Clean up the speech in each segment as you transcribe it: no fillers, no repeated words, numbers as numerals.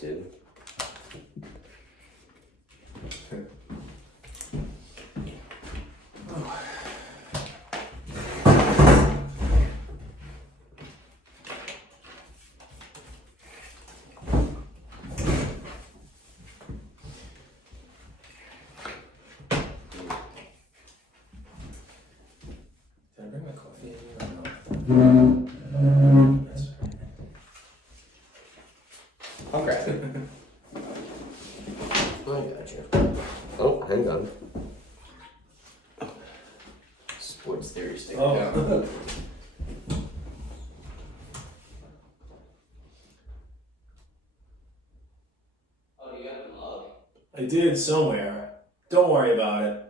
Dude. Did I bring my coffee in here or no? That's I'll grab it. I got you. Oh, hang on. Sports theory stick all right. down. Oh, you got the mug? I did somewhere. Don't worry about it.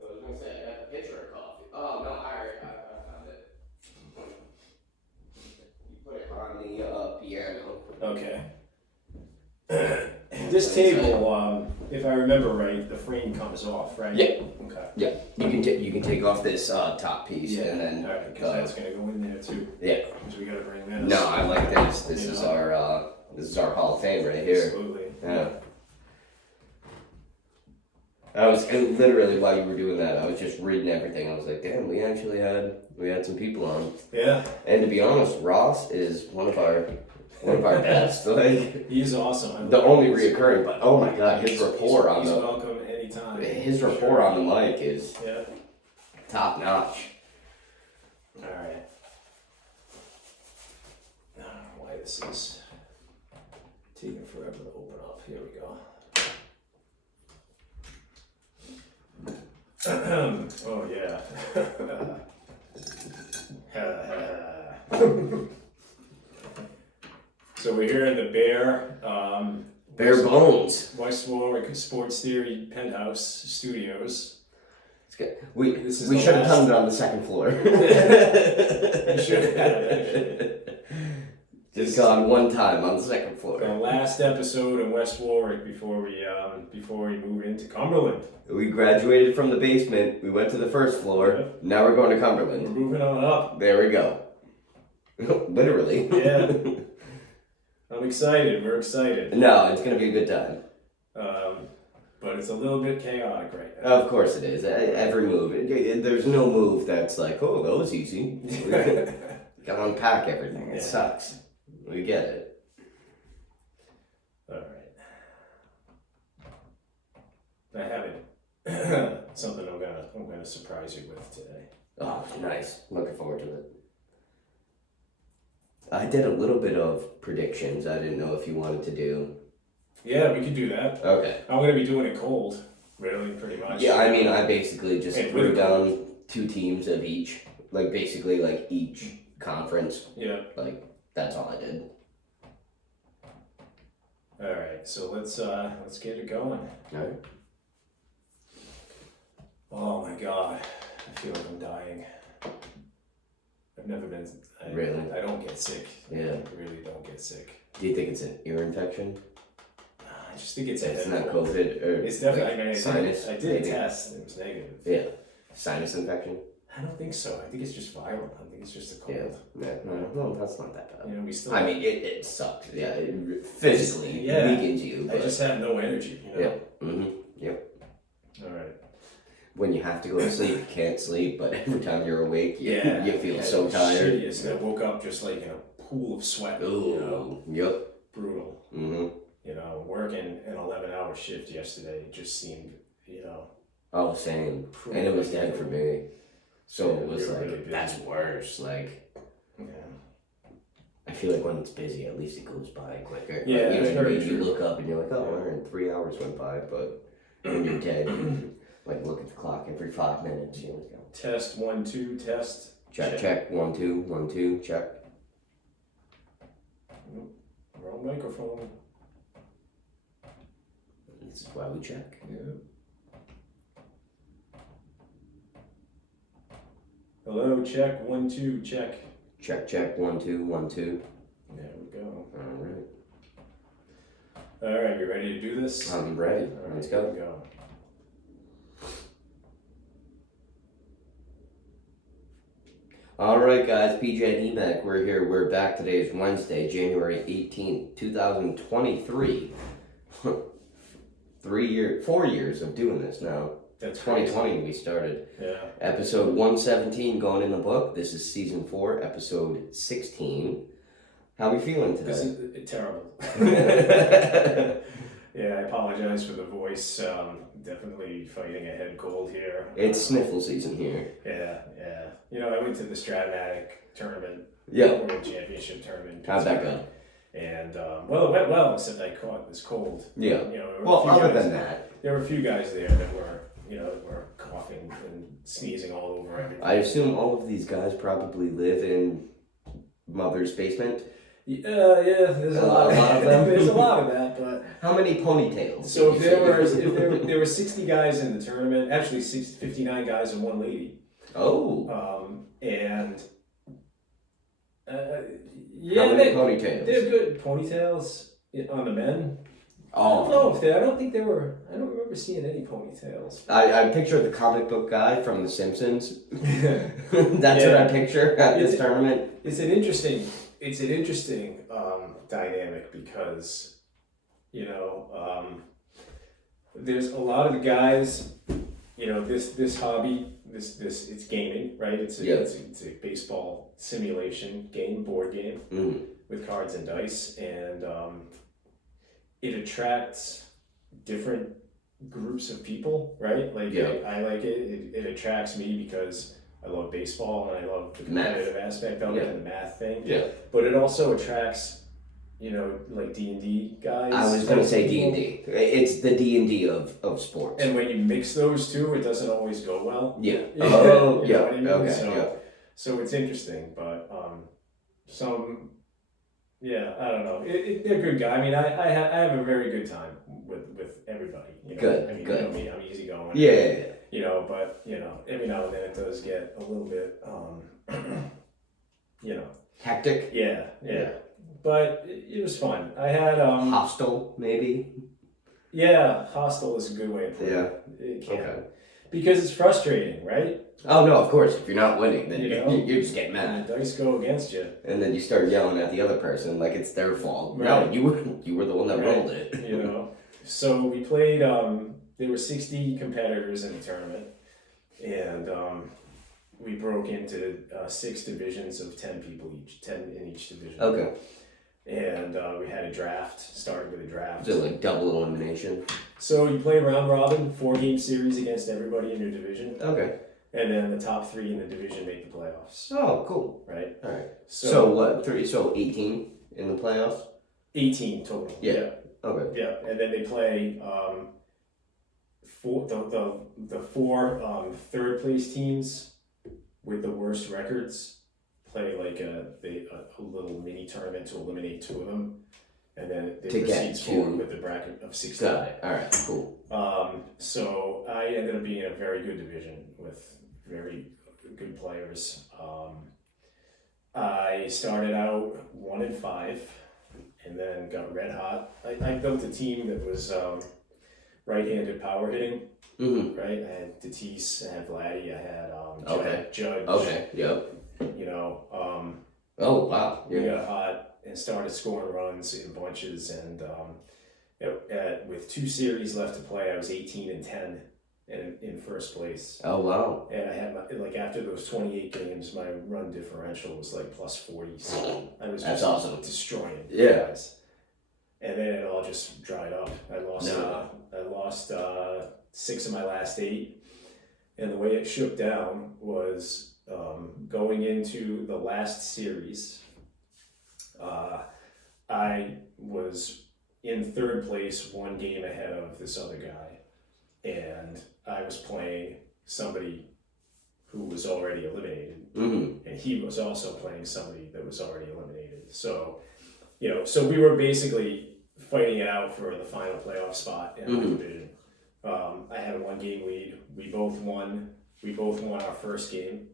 I was gonna say I got the pitcher of coffee. Oh no, I found it. You put it on the piano. Okay. This table, if I remember right, the frame comes off, right? Yeah. Okay. Yeah, you can take off this top piece and then. Alright, because that's gonna go in there too. Yeah. So we gotta bring this. No, I like this. This is our Hall of Fame right here. Absolutely. Yeah. I was and literally while you were doing that, I was just reading everything. I was like, damn, we had some people on. Yeah. And to be honest, Ross is one of our best. Like He's awesome. the only reoccurring, but oh my god, his He's rapport on the welcome anytime. his rapport on the mic is Yeah. top notch. Alright. I don't know why this is taking forever to open up. Here we go. Oh yeah. So we're here in the Bare bones. West Warwick Sports Theory Penthouse Studios. It's good. We This is we the should have last- done it on the second floor. We should have. Just gone one time on the second floor. The last episode in West Warwick before we move into Cumberland. We graduated from the basement. We went to the first floor. Yeah. Now we're going to We're Cumberland. moving on up. There we go. Literally. Yeah. I'm excited. We're excited. No, it's going to be a good time. But it's a little bit chaotic right now. Of course it is. Every move. There's no move that's like, oh, that was easy. Gotta unpack everything. It Yeah. sucks. We get it. All right. I have it. Something I'm gonna surprise you with today. Oh, nice. Looking forward to it. I did a little bit of predictions. I didn't know if you wanted to do. Yeah, we could do that. Okay. I'm gonna be doing it cold. Really, pretty much. Yeah, I mean, I basically just Hey, threw with- down 2 teams of each. Like, basically, like, each conference. Yeah. Like, that's all I did. All right. So let's get it going. Alright. Oh my God, I feel like I'm dying. I've never been. Really? I don't get sick. Yeah. I really don't get sick. Do you think it's an ear infection? I just think it's a It's head not cold. COVID or It's definitely. like, I mean, sinus? I did a maybe? test. And it was negative. Yeah. Sinus infection? I don't think so. I think it's just viral. I think it's just a cold. Yeah. No, that's not that bad. You know, we still. I mean, it sucks. Yeah, it physically Yeah. weakens you. I But just have no energy. You know? yeah. Yep. All right. When you have to go to sleep, you can't sleep, but every time you're awake, you feel Yeah, so it's tired. shittiest. I woke up just like in a pool of sweat. You know? Ooh. Yep. Brutal. You know, working an 11-hour shift yesterday, it just seemed, you know. Oh, same. And it was dead for me. So Yeah, it was we were like, really busy. that's worse. Like, Yeah. I feel like when it's busy, at least it goes by quicker. Yeah, Like, you that's know what I very mean? You true. look up and you're like, oh, and 3 hours went by, but when you're dead, you, like, look at the clock every 5 minutes. You know, Test 1, 2, test. check, 1, 2, 1, 2, check. Wrong microphone. This is why we check. Yeah. Hello, check 1, 2, check. Check, 1, 2, 1, 2. There we go. Alright. All right, you ready to do this? I'm ready. All right, Let's here go. we go. All right, guys, PJ and Emek, we're here. We're back. Today is Wednesday, January 18th, 2023. 4 years of doing this now. That's 2020 crazy. we started. Yeah. Episode 117 going in the book. This is season 4, episode 16. How are we feeling This today? is terrible. Yeah, I apologize for the voice. Definitely fighting a head cold here. It's sniffle season here. Yeah. You know, I went to the Stratomatic tournament, Yeah. World Championship tournament. in How'd that Pittsburgh. go? And well, it went well, except I caught this cold. Yeah. You know, there were a Well, few other guys- than that, there were a few guys there that were, were coughing and sneezing all over everything. I assume all of these guys probably live in mother's basement. Yeah, there's a lot of them. There's a lot of that, but How many ponytails? so did if you there see? there were 60 guys in the tournament, actually 59 guys and one lady. Oh. And How yeah, many they're ponytails? good ponytails on the men. I Oh. don't know if they. I don't think they were. I don't remember seeing any ponytails. I picture the comic book guy from The Simpsons. That's Yeah. what I picture at this It's- tournament. It's an interesting dynamic because there's a lot of the guys. This hobby. This it's gaming, right? It's a baseball simulation game, board game Mm. with cards and dice, and it attracts different groups of people, right? Like Yeah. I like it. It attracts me because I love baseball and I love the Math. competitive aspect of it Yeah. and the math thing. Yeah. But it also attracts, like D&D guys. I was gonna say people. D&D. It's the D&D of sports. And when you mix those two, it doesn't always go well. Yeah. You Oh, know yeah. what I mean? Okay. So, Yeah. So it's interesting, but I don't know. They're good guys. I mean, I have a very good time with everybody. Good, I mean, good. You know me, I'm easygoing. Yeah. But every now and then it does get a little bit, Hectic. yeah. But it was fun. I had Hostile, maybe. hostile is a good way of putting Yeah. it. It can. Okay. Because it's frustrating, right? Oh no, of course. If you're not winning, then You you, know? you just get And mad, the dice go against you. and then you start yelling at the other person like it's their fault. No, Right. you were the one that Right. rolled it. So we played. There were 60 competitors in the tournament, and we broke into 6 divisions of 10 people each, 10 in each division. Okay. And we had a draft. Started with a draft. So like double elimination. So you play round robin, 4-game series against everybody in your division, Okay. and then the top 3 in the division make the playoffs. Oh, cool. Right. All right. So, So what? 3? So 18 in the playoffs. 18 total. Yeah. Okay. Yeah, and then they play the 4 third place teams with the worst records play like a little mini tournament to eliminate 2 of them, and then they To get proceed forward 2. with the bracket of 16. Got it. All right. Cool. So I ended up being in a very good division with very good players. I started out 1-5. And then got red hot. I built a team that was right-handed power hitting, Mm-hmm. right? I had Tatis, I had Vladdy, I had Okay. Judge. Okay. Yep. Oh wow. we got hot and started scoring runs in bunches. And with 2 series left to play, I was 18-10 in first place. Oh wow. And I had after those 28 games, my run differential was like plus 40. So I was That's just awesome. destroying Yeah. guys. And then it all just dried up. I lost 6 of my last 8. And the way it shook down was going into the last series. I was in 3rd place, 1 game ahead of this other guy. And I was playing somebody who was already eliminated. Mm-hmm. And he was also playing somebody that was already eliminated. So, so we were basically fighting it out for the final playoff spot in our division. I had a 1-game lead. We both won. We both won our first game.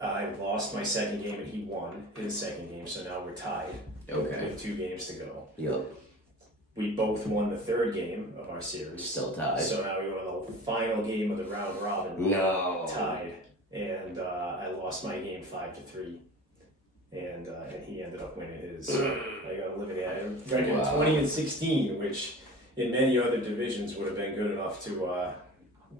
I lost my second game and he won his second game. So now we're tied. Okay. We have 2 games to go. Yep. we both won the third game of our series. Still tied. So now we were the final game of the round robin. No. Tied. And I lost my game 5-3. And he ended up winning his. I got eliminated. I had a record of 20-16, which in many other divisions would have been good enough to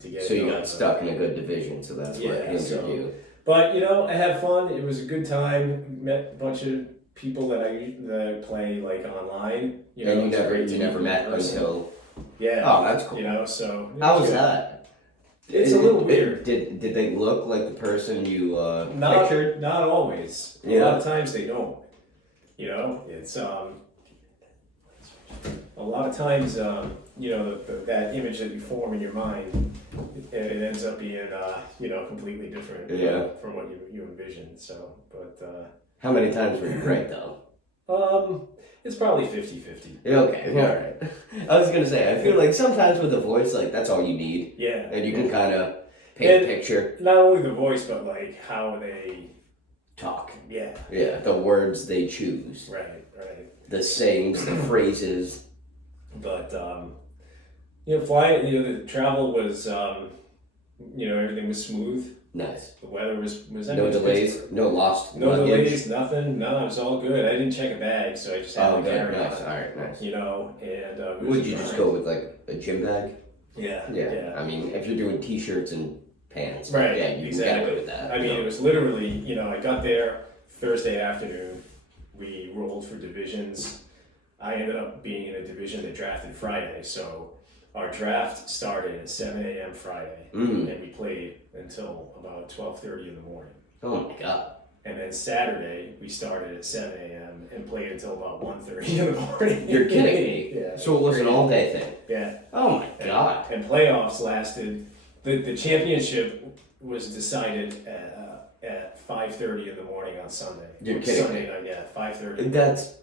get. So you got stuck in a good division, so that's what hindered you. But I had fun. It was a good time. Met a bunch of people that I play like online. And you never met until. Yeah. Oh, that's cool. So. How was that? It's a little weird. Did they look like the person you pictured? Not always. A lot of times they don't. It's a lot of times that image that you form in your mind, it ends up being completely different from what you envisioned. So, but how many times were you right though? It's probably 50-50. Okay, alright. I was gonna say, I feel like sometimes with a voice, like, that's all you need. Yeah. And you can kind of paint a picture. Not only the voice, but, like, how they talk. Yeah. Yeah, the words they choose. Right. The sayings, the phrases. But, flying, the travel was, everything was smooth. Nice. The weather was no delays, no lost luggage. Delays, nothing. No, it was all good. I didn't check a bag, so I just had to carry nice. All right, nice. And would you just go with like a gym bag? Yeah. I mean, if you're doing t-shirts and pants, right? Yeah, you gotta go with that. I mean, it was literally, I got there Thursday afternoon. We rolled for divisions. I ended up being in a division that drafted Friday, so our draft started at 7 a.m. Friday, and we played until about 12:30 in the morning. Oh my god. And then Saturday, we started at 7 a.m. and played until about 1:30 in the morning. You're kidding me. Yeah. So it was an all-day thing? Yeah. Oh my god. And playoffs lasted, the championship was decided at 5:30 in the morning on Sunday. You're kidding Sunday me. night, yeah, 5:30.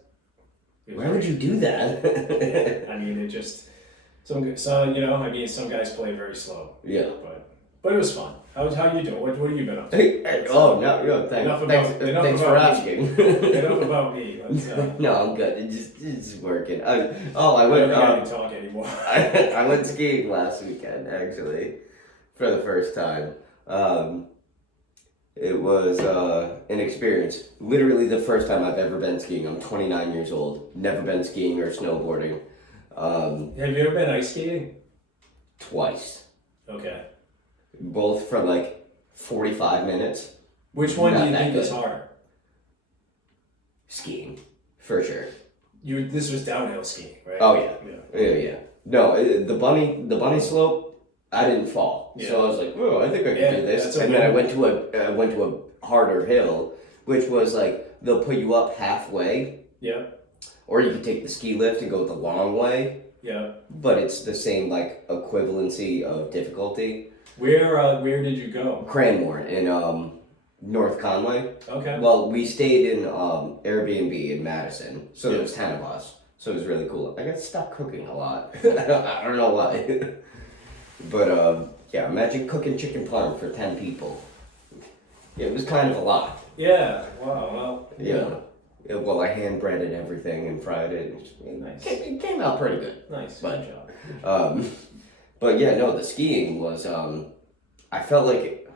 Why would you do that? Yeah, I mean, it just... some guys play very slow. Yeah. But it was fun. How you doing? What have you been up to? Thanks for asking. Enough about me. No, I'm good. It's working. I went. I don't talk anymore. I went skiing last weekend, actually, for the first time. It was an experience. Literally the first time I've ever been skiing. I'm 29 years old. Never been skiing or snowboarding. Have you ever been ice skating? Twice. Okay. Both for like 45 minutes. Which one do you think is harder? Skiing, for sure. This was downhill skiing, right? Oh yeah. No, the bunny slope, I didn't fall. Yeah. So I was like, oh, I think I can do this. And then I went to a harder hill, which was like they'll put you up halfway. Yeah. Or you can take the ski lift and go the long way. Yeah. But it's the same like equivalency of difficulty. Where did you go? Cranmore in North Conway. Okay. Well, we stayed in Airbnb in Madison, so there was 10 of us. So it was really cool. I got to stop cooking a lot. I don't know why. But imagine cooking chicken parm for 10 people. It was kind of a lot. Yeah. Wow. Well. Yeah. Well, I hand breaded everything and fried it. Nice. It came out pretty good. Nice. But, good job. But yeah, no, the skiing was, I felt like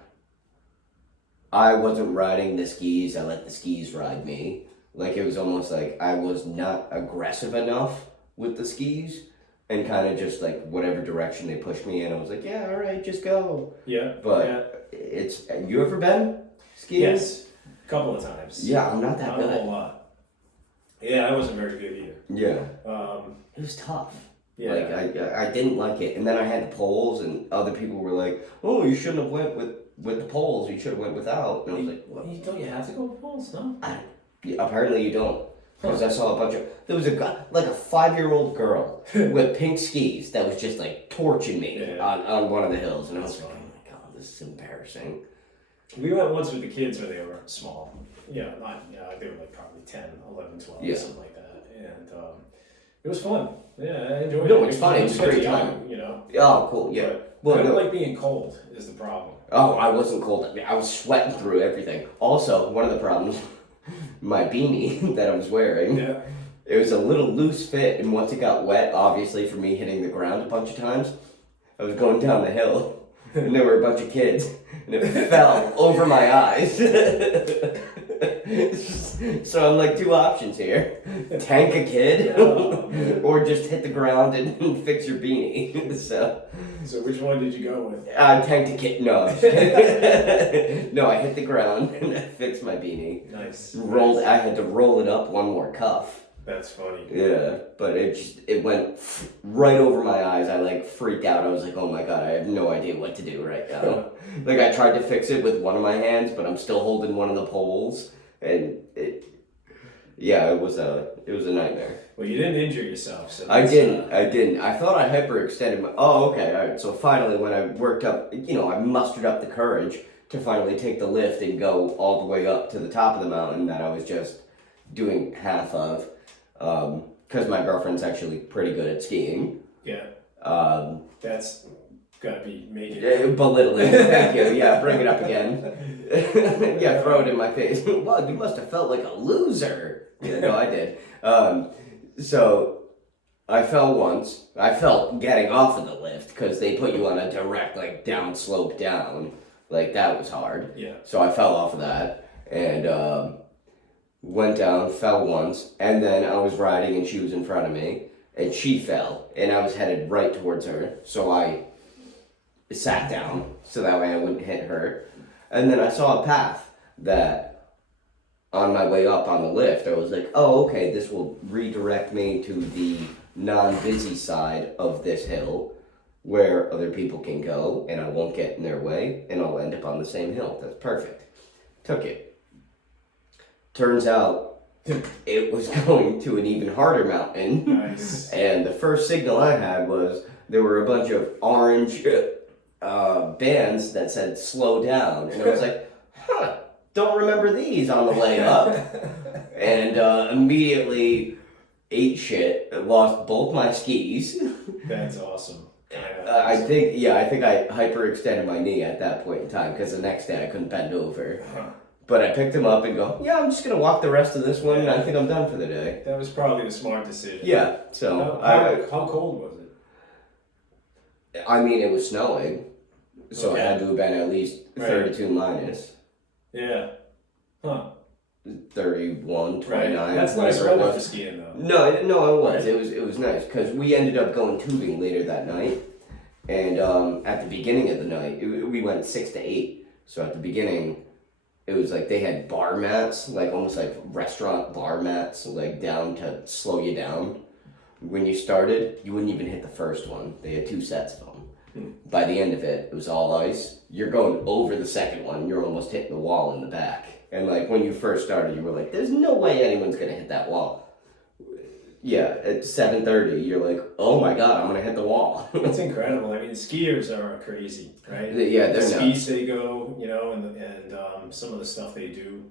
I wasn't riding the skis, I let the skis ride me. Like it was almost like I was not aggressive enough with the skis and kind of just like whatever direction they pushed me in, I was like, yeah, all right, just go. Yeah. But you ever been skiing? Yes, a couple of times. Yeah, I'm not that good. Not a whole lot. Yeah, I wasn't very good either. Yeah. It was tough. Yeah. Like I didn't like it, and then I had the poles, and other people were like, "Oh, you shouldn't have went with the poles. You should have went without." And I was like, "What? Don't you have to go with poles? No." Apparently you don't, because I saw a bunch of there was a guy, like a 5-year-old girl with pink skis that was just like torching me on one of the hills, and I was like, "Oh my god, this is embarrassing." We went once with the kids when they were small. They were like probably 10, 11, 12, something like that, and it was fun. Yeah, I enjoyed it. No, it's fun. It's a great time. Oh, cool. Yeah. But I don't like being cold is the problem. Oh, I wasn't cold. I was sweating through everything. Also, one of the problems, my beanie that I was wearing, It was a little loose fit, and once it got wet, obviously for me hitting the ground a bunch of times, I was going down the hill, and there were a bunch of kids, and it fell over my eyes. So I'm like, two options here: tank a kid, or just hit the ground and fix your beanie. So which one did you go with? Tanked a kid. No, I'm just kidding. No, I hit the ground and I fixed my beanie. Nice. I had to roll it up one more cuff. That's funny. Yeah, but it went right over my eyes. I like freaked out. I was like, oh my god, I have no idea what to do right now. Like I tried to fix it with one of my hands, but I'm still holding one of the poles, and it was a nightmare. Well, you didn't injure yourself, so I didn't. I thought I hyperextended my. Oh, okay. All right. So finally, when I worked up, I mustered up the courage to finally take the lift and go all the way up to the top of the mountain that I was just doing half of, because my girlfriend's actually pretty good at skiing. Yeah. That's gotta be making belittling. Thank you. Yeah, bring it up again. Yeah, throw it in my face. Well, you must have felt like a loser. Yeah, no, I did. So I fell once. I felt getting off of the lift because they put you on a direct, like, down slope down. Like, that was hard. Yeah. So I fell off of that and went down, fell once, and then I was riding and she was in front of me and she fell and I was headed right towards her. So I sat down so that way I wouldn't hit her. And then I saw a path that on my way up on the lift, I was like, oh, okay, this will redirect me to the non-busy side of this hill where other people can go and I won't get in their way and I'll end up on the same hill. That's perfect. Took it. Turns out it was going to an even harder mountain. Nice. And the first signal I had was there were a bunch of orange bands that said slow down. And I was like, don't remember these on the way up. And immediately ate shit, lost both my skis. That's awesome. I think I hyperextended my knee at that point in time because the next day I couldn't bend over. But I picked him up and go, yeah, I'm just going to walk the rest of this one and I think I'm done for the day. That was probably the smart decision. Yeah, so... How cold was it? I mean, it was snowing, so Okay. it had to have been at least 32 minus. Yeah. Huh. 31, 29. Right. That's nice whatever it weather for was. skiing, though. No, it was. It was nice because we ended up going tubing later that night, and at the beginning of the night, we went 6 to 8. So at the beginning, it was like they had bar mats, like almost like restaurant bar mats, like down to slow you down. When you started, you wouldn't even hit the first one. They had 2 sets of them. By the end of it, it was all ice. You're going over the second one. You're almost hitting the wall in the back. And like when you first started, you were like, "There's no way anyone's gonna hit that wall." Yeah, at 7:30, you're like, "Oh my god, I'm gonna hit the wall." It's incredible. I mean, skiers are crazy, right? Yeah, they're the nuts. skis they go, and some of the stuff they do.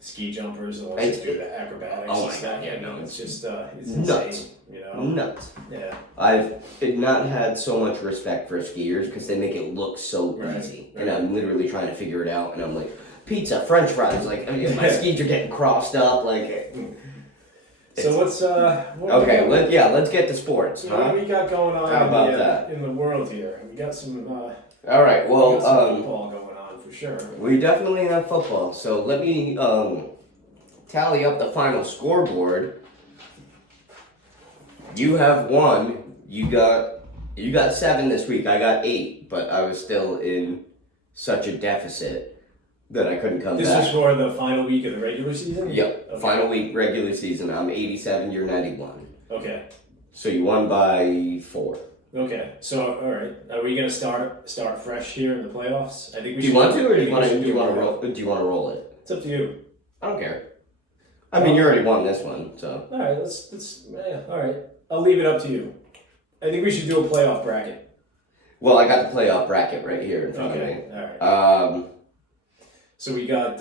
Ski jumpers, the ones that do the acrobatics. Oh and my stuff. god, yeah, no, it's just it's nuts. insane, Nuts. Yeah. I've not had so much respect for skiers because they make it look so Right, easy, right. and I'm literally trying to figure it out, and I'm like, pizza, French fries, like I mean, my skis are getting crossed up, like. So what's what Okay, do we got- let's get to sports. So what do we got going on How about that? in the world here? We got some All right, well, we got some football going on for sure. we definitely have football. So let me tally up the final scoreboard. You have 1. You got 7 this week. I got 8, but I was still in such a deficit that I couldn't come This back. was for the final week of the regular season? Yep. Okay. Final week regular season. I'm 87. You're 91. Okay. So you won by 4. Okay. So all right. Are we gonna start fresh here in the playoffs? I think we Do should. you want to, or I do think you we want should to? Do you want to it. roll? Do you want to roll it? It's up to you. I don't care. I mean, you already won this one, so. All right. All right. I'll leave it up to you. I think we should do a playoff bracket. Well, I got the playoff bracket right here in front Okay. All right. of me. So we got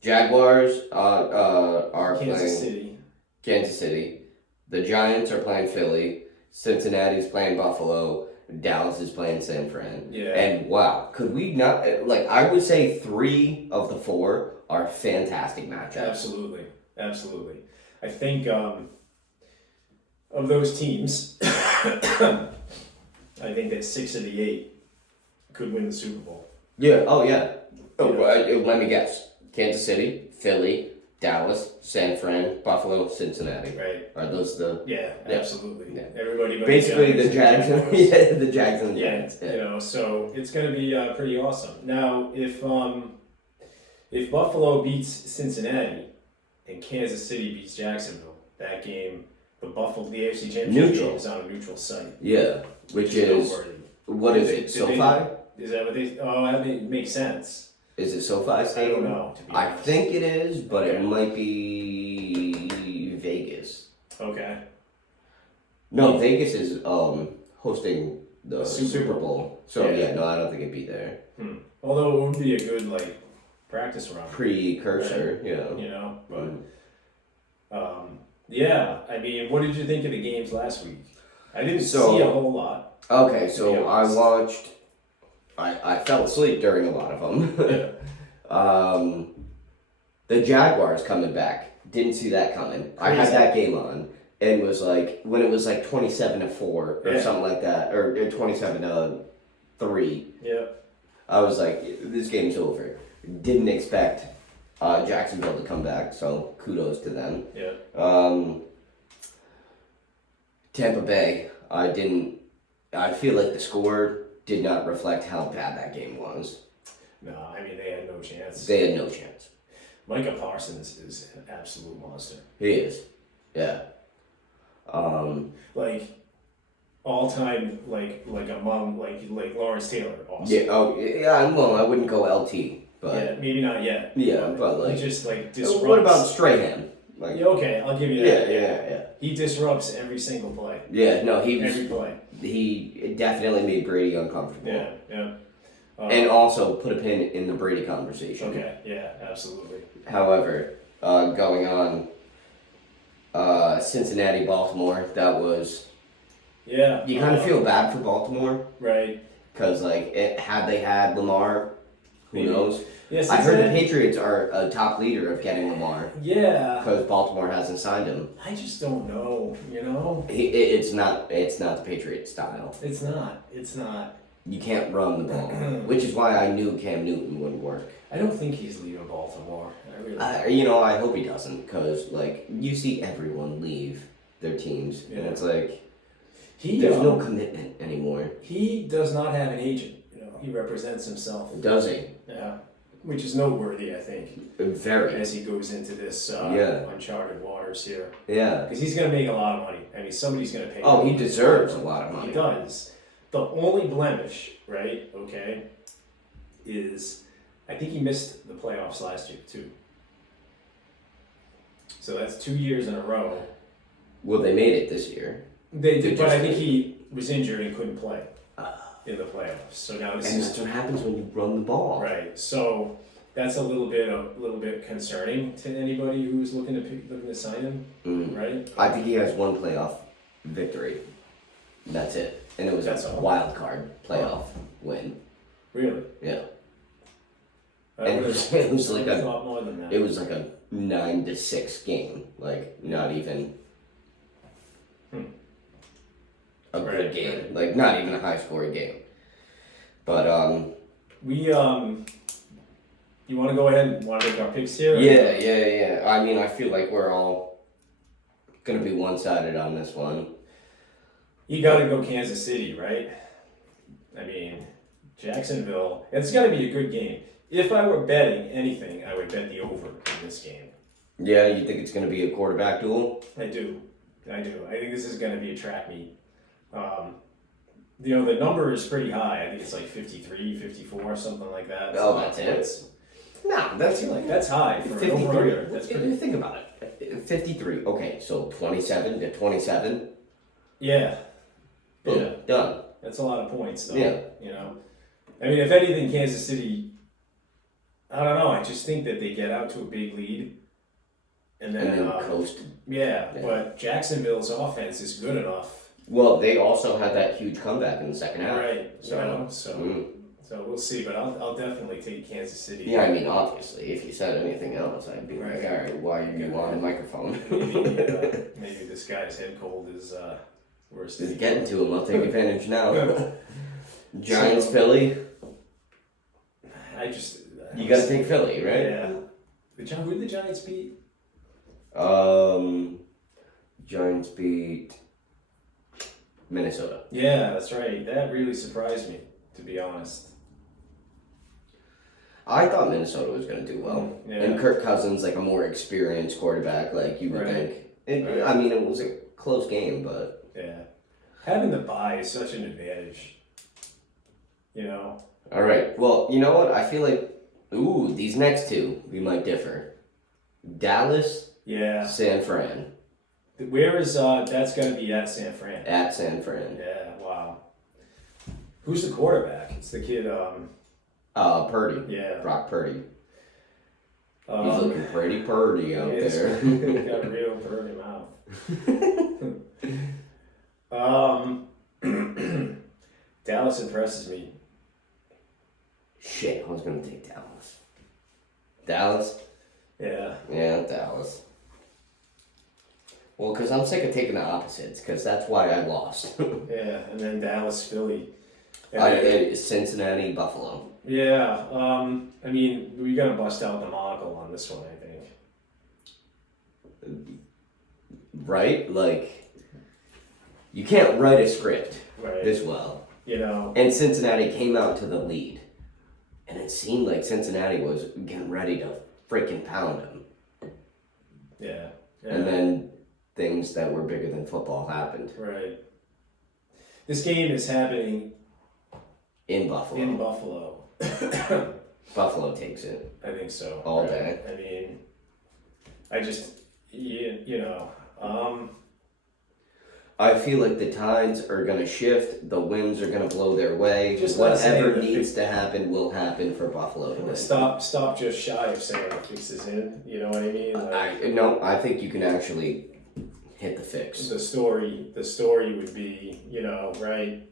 Jaguars are Kansas playing City. Kansas City. The Giants are playing Philly. Cincinnati's playing Buffalo. Dallas is playing San Fran. Yeah. And wow, could we not, like, I would say 3 of the 4 are fantastic matchups. Absolutely. I think of those teams, I think that 6 of the 8 could win the Super Bowl. Yeah. Oh yeah. Oh, Yeah. let me guess. Kansas City, Philly, Dallas, San Fran, Buffalo, Cincinnati. Right. Are those the Yeah, Yeah. absolutely. Yeah. Everybody but basically Giants the and Jags? Jaguars. Yeah, the Jags and the Yeah, Giants. you know, so it's going to be pretty awesome. Now, if Buffalo beats Cincinnati and Kansas City beats Jacksonville, that game, the AFC Championship Neutral. game is on a neutral site. Yeah, which is noteworthy. what is it? Did they- SoFi? Is that what they? Oh, that makes sense. Is it SoFi I Stadium? don't know. To be I honest. think it is, but Okay. it might be Vegas. Okay. No, Vegas is hosting the Super Super Bowl. Bowl. So Yeah. yeah, no, I don't think it'd be there. Although it would be a good practice run, Precursor, yeah. you know. But Mm. yeah, I mean, what did you think of the games last week? I didn't So- see a whole lot. Okay, To so be I honest. watched. I fell asleep during a lot of them. Yeah. The Jaguars coming back. Didn't see that coming. I had Crazy. that game on and was like when it was like 27-4 or Yeah. something like that, or 27-3. Yeah. I was like, this game's over. Didn't expect Jacksonville to come back, so kudos to them. Yeah. Tampa Bay, I feel like the score did not reflect how bad that game was. No, I mean they had no chance. They had no chance. Micah Parsons is an absolute monster. He is. Yeah. Like all time, like among like Lawrence Taylor. Awesome. Yeah, oh, yeah, well, I wouldn't go LT, but... Yeah, maybe not yet. Yeah, but, like- he just disrupts. What about Strahan? Like, Yeah, okay, I'll give you yeah, that. yeah. He disrupts every single play. Yeah, no, Every play. he definitely made Brady uncomfortable. Yeah, yeah. And also put a pin in the Brady conversation. Okay, yeah, absolutely. However, going on, Cincinnati, Baltimore, that was... Yeah. You kind of feel bad for Baltimore, right. because, like, had they had Lamar, who Maybe. knows? Yes, I heard the Patriots are a top leader of getting Lamar, Yeah. because Baltimore hasn't signed him. I just don't know. You know, It's not the Patriot style. it's not. It's not. You can't run the ball, which is why I knew Cam Newton wouldn't work. I don't think he's leaving Baltimore. I really. I hope he doesn't, because like you see everyone leave their teams, and Yeah. it's like he there's no commitment anymore, he does not have an agent. You know, he represents himself. does he? Yeah, which is noteworthy, I think, Very. as he goes into this Yeah. uncharted waters here, Yeah. because he's going to make a lot of money. I mean, somebody's going to pay. Oh, him. he deserves a lot of money. He does. The only blemish, right? Okay, is I think he missed the playoffs last year too. So that's 2 years in a row. Well, they made it this year, They They did, but I just- think he was injured and couldn't play in the playoffs. So now this and is that's what happens when you run the ball. right. So that's a little bit concerning to anybody who's looking to sign him, Mm. right? I think he has one playoff victory. That's it, and it was That's a all? wild card playoff win. Really? Yeah. I And would've- it was I like would've a- thought more than that. It was like a 9-6 game, like not even a good Right, game, right. like not even a high scoring game. But We you want to go ahead and want to make our picks here? yeah. I mean, I feel like we're all gonna be one sided on this one. You got to go Kansas City, right? I mean, Jacksonville. It's got to be a good game. If I were betting anything, I would bet the over in this game. Yeah, you think it's gonna be a quarterback duel? I do. I think this is going to be a track meet. The number is pretty high. I think it's like 53, 54, something like that. Oh, that's it? It's- No, that's I feel like that's high for an 53. over-under. That's pretty. Think about it. 53. Okay, so 27-27. Yeah. Boom, Yeah. done. That's a lot of points, though. Yeah. You know, I mean, if anything, Kansas City. I don't know. I just think that they get out to a big lead, and then, And then coast. yeah. Yeah. But Jacksonville's offense is good enough, Well, they also had that huge comeback in the second half. right? So, So we'll see. But I'll definitely take Kansas City. Yeah, I mean, obviously, if you said anything else, I'd be Right. like, all right, why are you on the microphone? Maybe this guy's head cold is worse. It's getting to him. I'll take advantage now. Giants, Philly. You got to take Philly, right? Yeah. Who did the Giants beat? Giants beat Minnesota. Yeah, that's right. That really surprised me, to be honest. I thought Minnesota was going to do well. Yeah. And Kirk Cousins, like a more experienced quarterback, like you would Right. think. Right. I mean, it was a close game, but... Yeah. Having the bye is such an advantage. You know? All right. Well, you know what? I feel like, these next two, we might differ. Dallas, Yeah. San Fran. Where is, that's got to be at San Fran. At San Fran. Yeah, wow. Who's the quarterback? It's the kid, Purdy. yeah. Brock Purdy. He's looking pretty purdy out there. Got a real Purdy mouth. Dallas impresses me. Shit, I was going to take Dallas. Dallas? Yeah. Yeah, Dallas. Well, because I'm sick of taking the opposites, because that's why I lost. Yeah, and then Dallas, Philly. And Cincinnati, Buffalo. yeah, I mean, we got to bust out the monocle on this one, I think. Right? Like, you can't write a script Right. this well. You know? And Cincinnati came out to the lead. And it seemed like Cincinnati was getting ready to freaking pound them. Yeah. And then things that were bigger than football happened. Right. This game is happening In Buffalo. in Buffalo. Buffalo takes it. I think so. All right? day. I mean, I just, you know, I feel like the tides are going to shift. The winds are going to blow their way. Just not Whatever saying needs to happen will happen for Buffalo to win. stop just shy of saying the fix is in. You know what I mean? Like, I think you can actually hit the fix. the story would be, you know, right?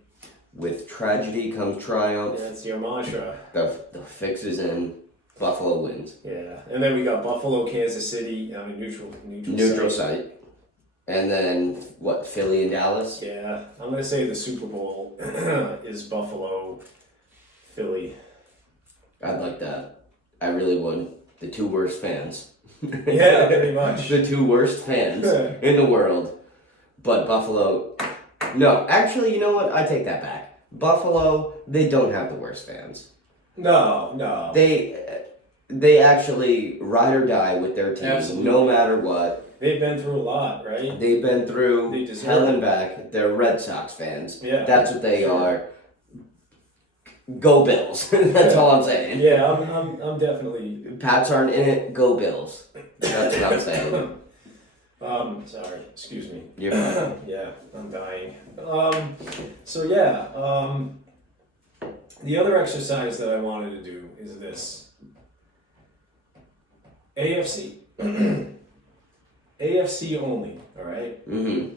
With tragedy comes triumph. That's your mantra. The fix is in. Buffalo wins. Yeah, and then we got Buffalo, Kansas City, Neutral site. And then, what, Philly and Dallas? Yeah, I'm going to say the Super Bowl is Buffalo, Philly. I'd like that. I really would. The two worst fans. Yeah, pretty much. The two worst fans in the world. But Buffalo... No, actually, you know what? I take that back. Buffalo, they don't have the worst fans. No. They actually ride or die with their team, Absolutely. no matter what. They've been through a lot, right? They've been through They deserve hell it. and back. They're Red Sox fans. Yeah. That's what they Sure. are. Go Bills. That's all I'm saying. Yeah, I'm definitely. Pats aren't in it. Go Bills. That's what I'm saying. Sorry, excuse me. You're fine. Yeah, I'm dying. So yeah, the other exercise that I wanted to do is this. AFC. AFC only, alright? Mm-hmm.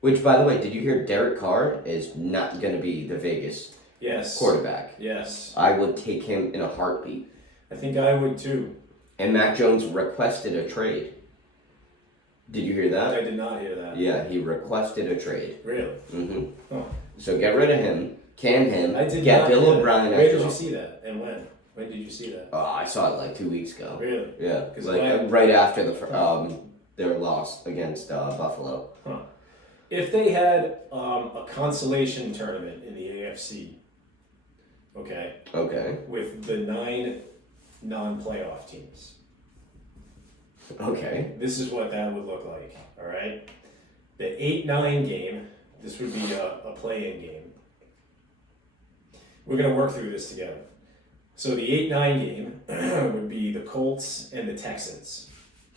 Which, by the way, did you hear Derek Carr is not going to be the Vegas Yes. quarterback? Yes. I would take him in a heartbeat. I think I would too. And Mac Jones requested a trade. Did you hear that? I did not hear that. Yeah, he requested a trade. Really? Mm-hmm. Oh. So get rid of him, can him, I did get not Bill hear that. O'Brien. Where did you see that? And when? When did you see that? Oh, I saw it like 2 weeks ago. Really? Yeah, 'Cause like when- right after their loss against Buffalo. Huh. If they had a consolation tournament in the AFC, okay, Okay. with the 9 non-playoff teams, Okay. this is what that would look like, all right? The 8-9 game, this would be a play-in game. We're going to work through this together. So the 8-9 game would be the Colts and the Texans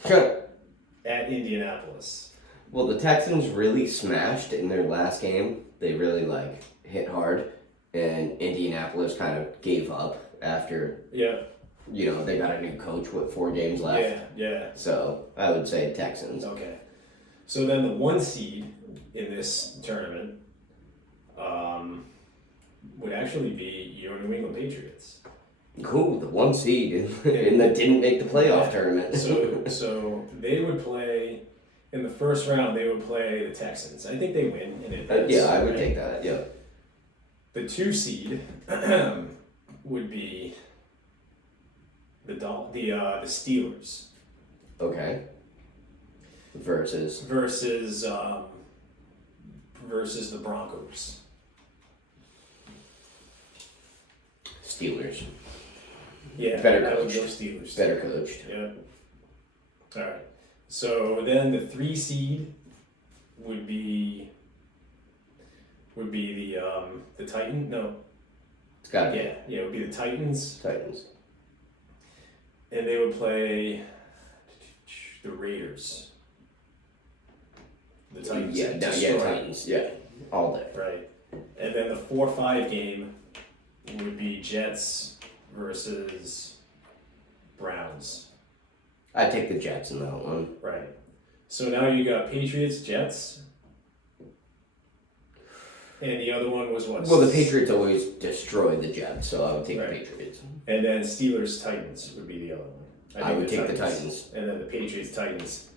at Indianapolis. Well, the Texans really smashed in their last game. They really hit hard, and Indianapolis kind of gave up after Yeah, they got a new coach with 4 games left. yeah. So I would say Texans. Okay. So then the 1 seed in this tournament would actually be your New England Patriots. Cool. The 1 seed in the didn't make the playoff Yeah. tournament. So they would play in the first round they would play the Texans. I think they win in advance. Yeah, I would right? take that. Yeah. The 2 seed would be the Steelers Okay. Versus versus the Broncos. Steelers. Yeah, Better I would coached. go Steelers. Better coached. Yeah. All right. So then the 3 seed would be the Titan. No. It's got to be Yeah. It would be the Titans, Titans. and they would play the Raiders. The Titans. Yeah, no, destroy. Titans. Yeah, all day. Right. And then the 4-5 game would be Jets versus Browns. I take the Jets in that one. Right. So now you got Patriots, Jets. And the other one was what? Well, the Patriots always destroy the Jets, so I would take Right. the Patriots. And then Steelers, Titans would be the other one. I would take the Titans. And then the Patriots, Titans.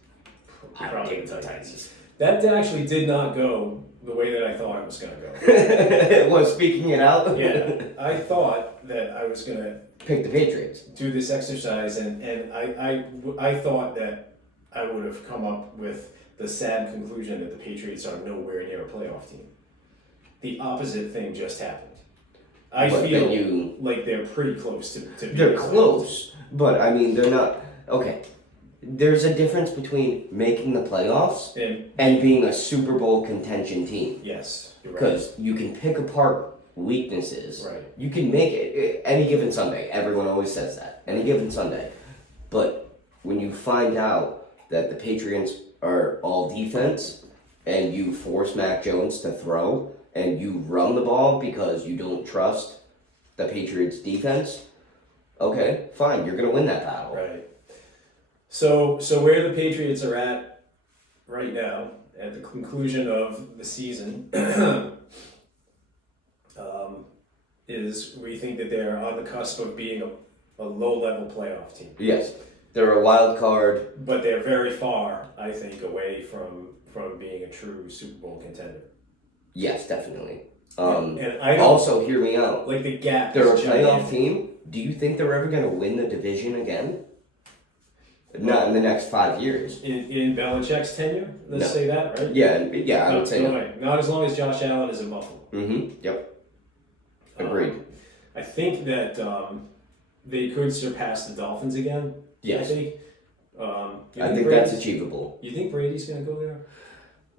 I would Probably take the the Titans. Titans. That actually did not go the way that I thought it was going to go. Was speaking it out? Yeah. I thought that I was going to Pick the Patriots. do this exercise, and I thought that I would have come up with the sad conclusion that the Patriots are nowhere near a playoff team. The opposite thing just happened. I But feel then like they're pretty close to being They're a playoff close, but I mean, they're not. Okay. There's a difference between making the playoffs team. and being a Super Bowl contention team. Yes, you're right. Because you can pick apart weaknesses. Right. You can make it any given Sunday. Everyone always says that. Any given Sunday. But when you find out that the Patriots are all defense and you force Mac Jones to throw and you run the ball because you don't trust the Patriots defense, okay, fine, you're going to win that battle. Right. So where the Patriots are at right now, at the conclusion of the season, is we think that they're on the cusp of being a low-level playoff team. Yes. They're a wild card. But they're very far, I think, away from being a true Super Bowl contender. Yes, definitely. And I don't, Also, hear me out. like the gap They're a is playoff gigantic. team. Do you think they're ever going to win the division again? Not in the next 5 years. In Belichick's tenure, let's No. say that, right? Yeah, I would say no. way. Not as long as Josh Allen is in Buffalo. Mm-hmm. Yep. Agreed. I think that they could surpass the Dolphins again. Yes. I think. I think that's achievable. You think Brady's going to go there?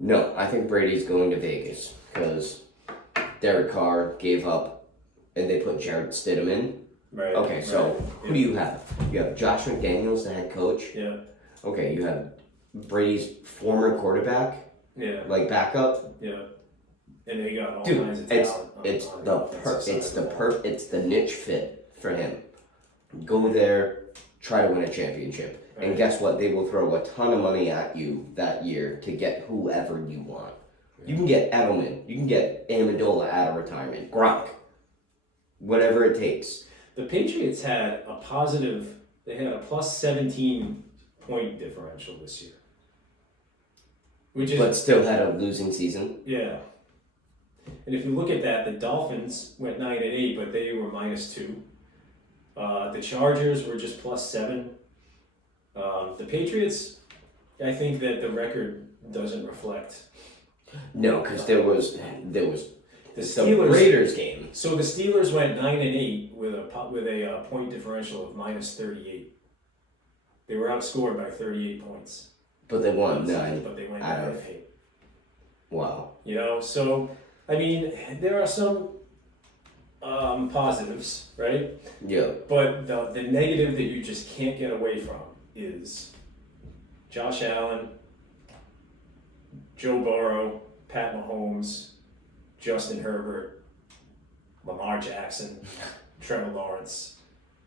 No, I think Brady's going to Vegas because Derek Carr gave up and they put Jared Stidham in. Right. Okay, so right. who do you have? You have Josh McDaniels, the head coach. Yeah. Okay, you have Brady's former quarterback, Yeah. like backup. Yeah. And they got all Dude, kinds of it's talent. it's on the offensive side it's of the ball. it's the niche fit for him. Go there, try to win a championship, and Right. guess what? They will throw a ton of money at you that year to get whoever you want. You can get Edelman, you can get Amendola out of retirement, Gronk, whatever it takes. The Patriots had a positive. They had a plus 17 point differential this year, which is But still had a losing season. yeah. And if you look at that, the Dolphins went 9-8, but they were -2. The Chargers were just +7. The Patriots, I think that the record doesn't reflect. No, because there was The the Steelers. Raiders game. So the Steelers went 9-8 with a point differential of -38. They were outscored by 38 points. But they won 9. But they went out of- 9-8. Wow. You know, so I mean, there are some positives, right? Yeah. But the negative that you just can't get away from is Josh Allen, Joe Burrow, Pat Mahomes, Justin Herbert, Lamar Jackson, Trevor Lawrence.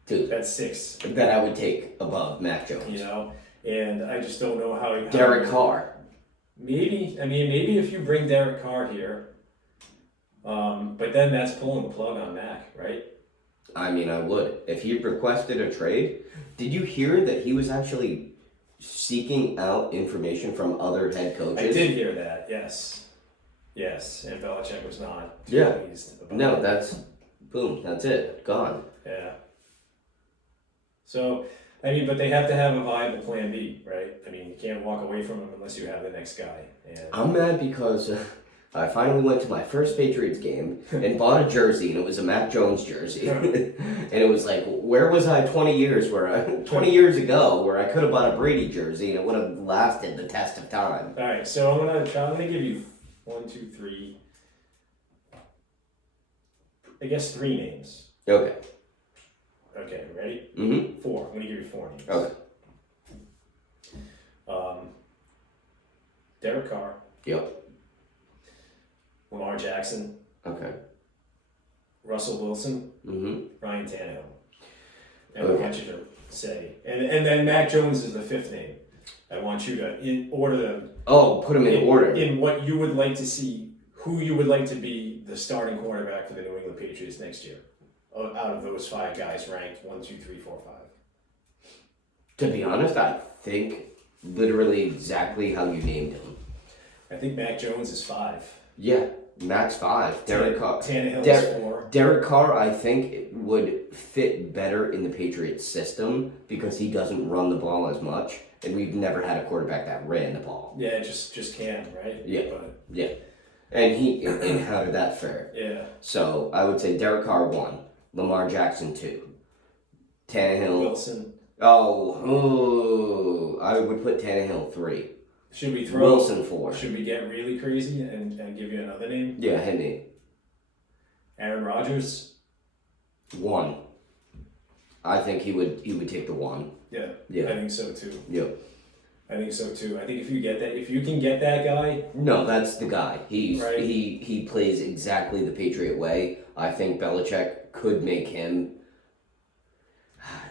Dude, That's 6, that I would take above Mac Jones. you know? And I just don't know how... Derek Carr. Maybe if you bring Derek Carr here, but then that's pulling the plug on Mac, right? I mean, I would. If he requested a trade, did you hear that he was actually seeking out information from other head coaches. I did hear that. Yes, and Belichick was not too Yeah. pleased about No, it. that's boom. That's it. Gone. Yeah. So, I mean, but they have to have a viable plan B, right? I mean, you can't walk away from him unless you have the next guy. And I'm mad because I finally went to my first Patriots game and bought a jersey, and it was a Mac Jones jersey, and it was like, where was I 20 years ago, where I could have bought a Brady jersey and it would have lasted the test of time. all right, so I'm gonna give you 1, 2, 3. I guess 3 names. Okay. Okay, ready? Mm-hmm. 4. I'm gonna give you 4 names. Okay. Derek Carr, Yep. Lamar Jackson, Okay. Russell Wilson, Mm-hmm. Ryan Tannehill. And Okay. I want you to say, and then Mac Jones is the 5th name. I want you to order them Oh, put them in order. in what you would like to see, who you would like to be the starting quarterback for the New England Patriots next year. Out of those 5 guys ranked 1, 2, 3, 4, 5. To be honest, I think literally exactly how you named him. I think Mac Jones is 5. Yeah. Max 5. Derek Carr. Tannehill is 4. Derek Carr, I think, would fit better in the Patriots system because he doesn't run the ball as much, and we've never had a quarterback that ran the ball. Yeah, just Cam, right? Yeah. But, Yeah. And how did that fare? yeah. So I would say Derek Carr 1, Lamar Jackson 2, Tannehill. Wilson. Oh, I would put Tannehill 3, Should we throw? Wilson 4. Should we get really crazy and give you another name? Yeah, hit me. Aaron Rodgers. 1. I think he would take the 1. Yeah. Yeah. I think so too. Yep. I think so too. I think if you can get that guy, No, that's the guy. He's Right. he plays exactly the Patriot way. I think Belichick could make him.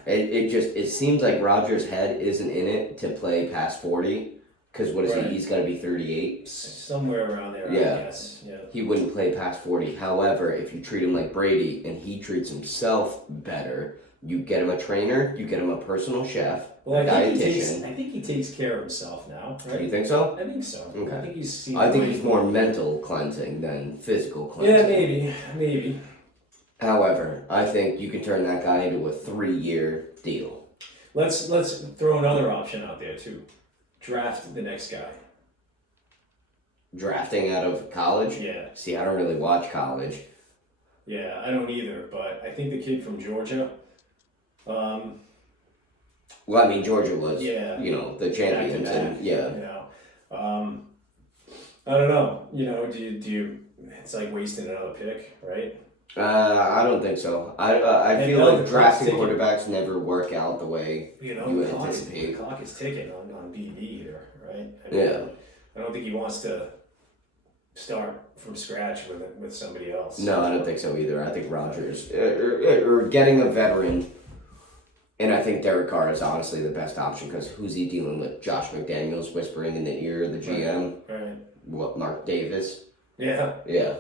It seems like Rodgers' head isn't in it to play past 40. Because what is Right. he? He's got to be 38. somewhere around there, Yeah. I guess. Yeah. He wouldn't play past 40. However, if you treat him like Brady and he treats himself better, you get him a trainer, you get him a personal chef, Well, a I dietitian. think he takes care of himself now, right? You think so? I think so. Okay. I think he's seen I think way he's more mental cleansing than physical Yeah, cleansing. maybe. However, I think you can turn that guy into a 3-year deal. Let's throw another option out there too. Draft the next guy. Drafting out of college? Yeah. See, I don't really watch college. Yeah, I don't either, but I think the kid from Georgia. Well, I mean, Georgia was, Yeah. the champions. Back to And, back. yeah. I don't know. Do you? It's like wasting another pick, right? I don't think so. I And feel no, like the clock's drafting ticking. quarterbacks never work out the way. You You the anticipate. clock is ticking on BB here, right? Yeah. I don't think he wants to start from scratch with somebody else. No, I don't think so either. I think Rodgers or getting a veteran, and I think Derek Carr is honestly the best option because who's he dealing with? Josh McDaniels whispering in the ear of the GM. Right. What, Mark Davis? Yeah, Yeah,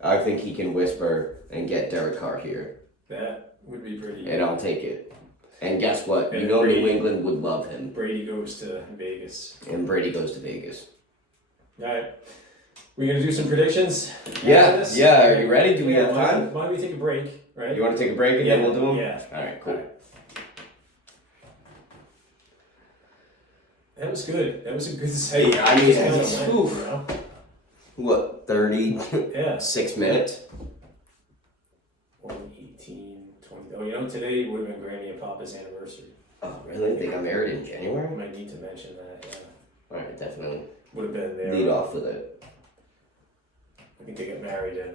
I think he can whisper and get Derek Carr here, that would be pretty. and I'll take it. And guess what? And New Brady. England would love him, Brady goes to Vegas. and Brady goes to Vegas. All right. We gonna do some predictions? Yeah, after this? yeah. Are you ready? Do we have why time? don't- Why don't we take a break? Right. You want to take a break and then we'll do them? Yeah. All right, cool. All right. That was good. That was a good segment. Yeah, I mean, Just kinda it's- went, oof. you know? What, 36 Yeah. minutes? 18, 20. Oh, today would have been Granny and Papa's anniversary. Oh, really? They got married in I January? might need to mention that. Yeah. All right, definitely. Would have been there. Lead off with it. I think they got married in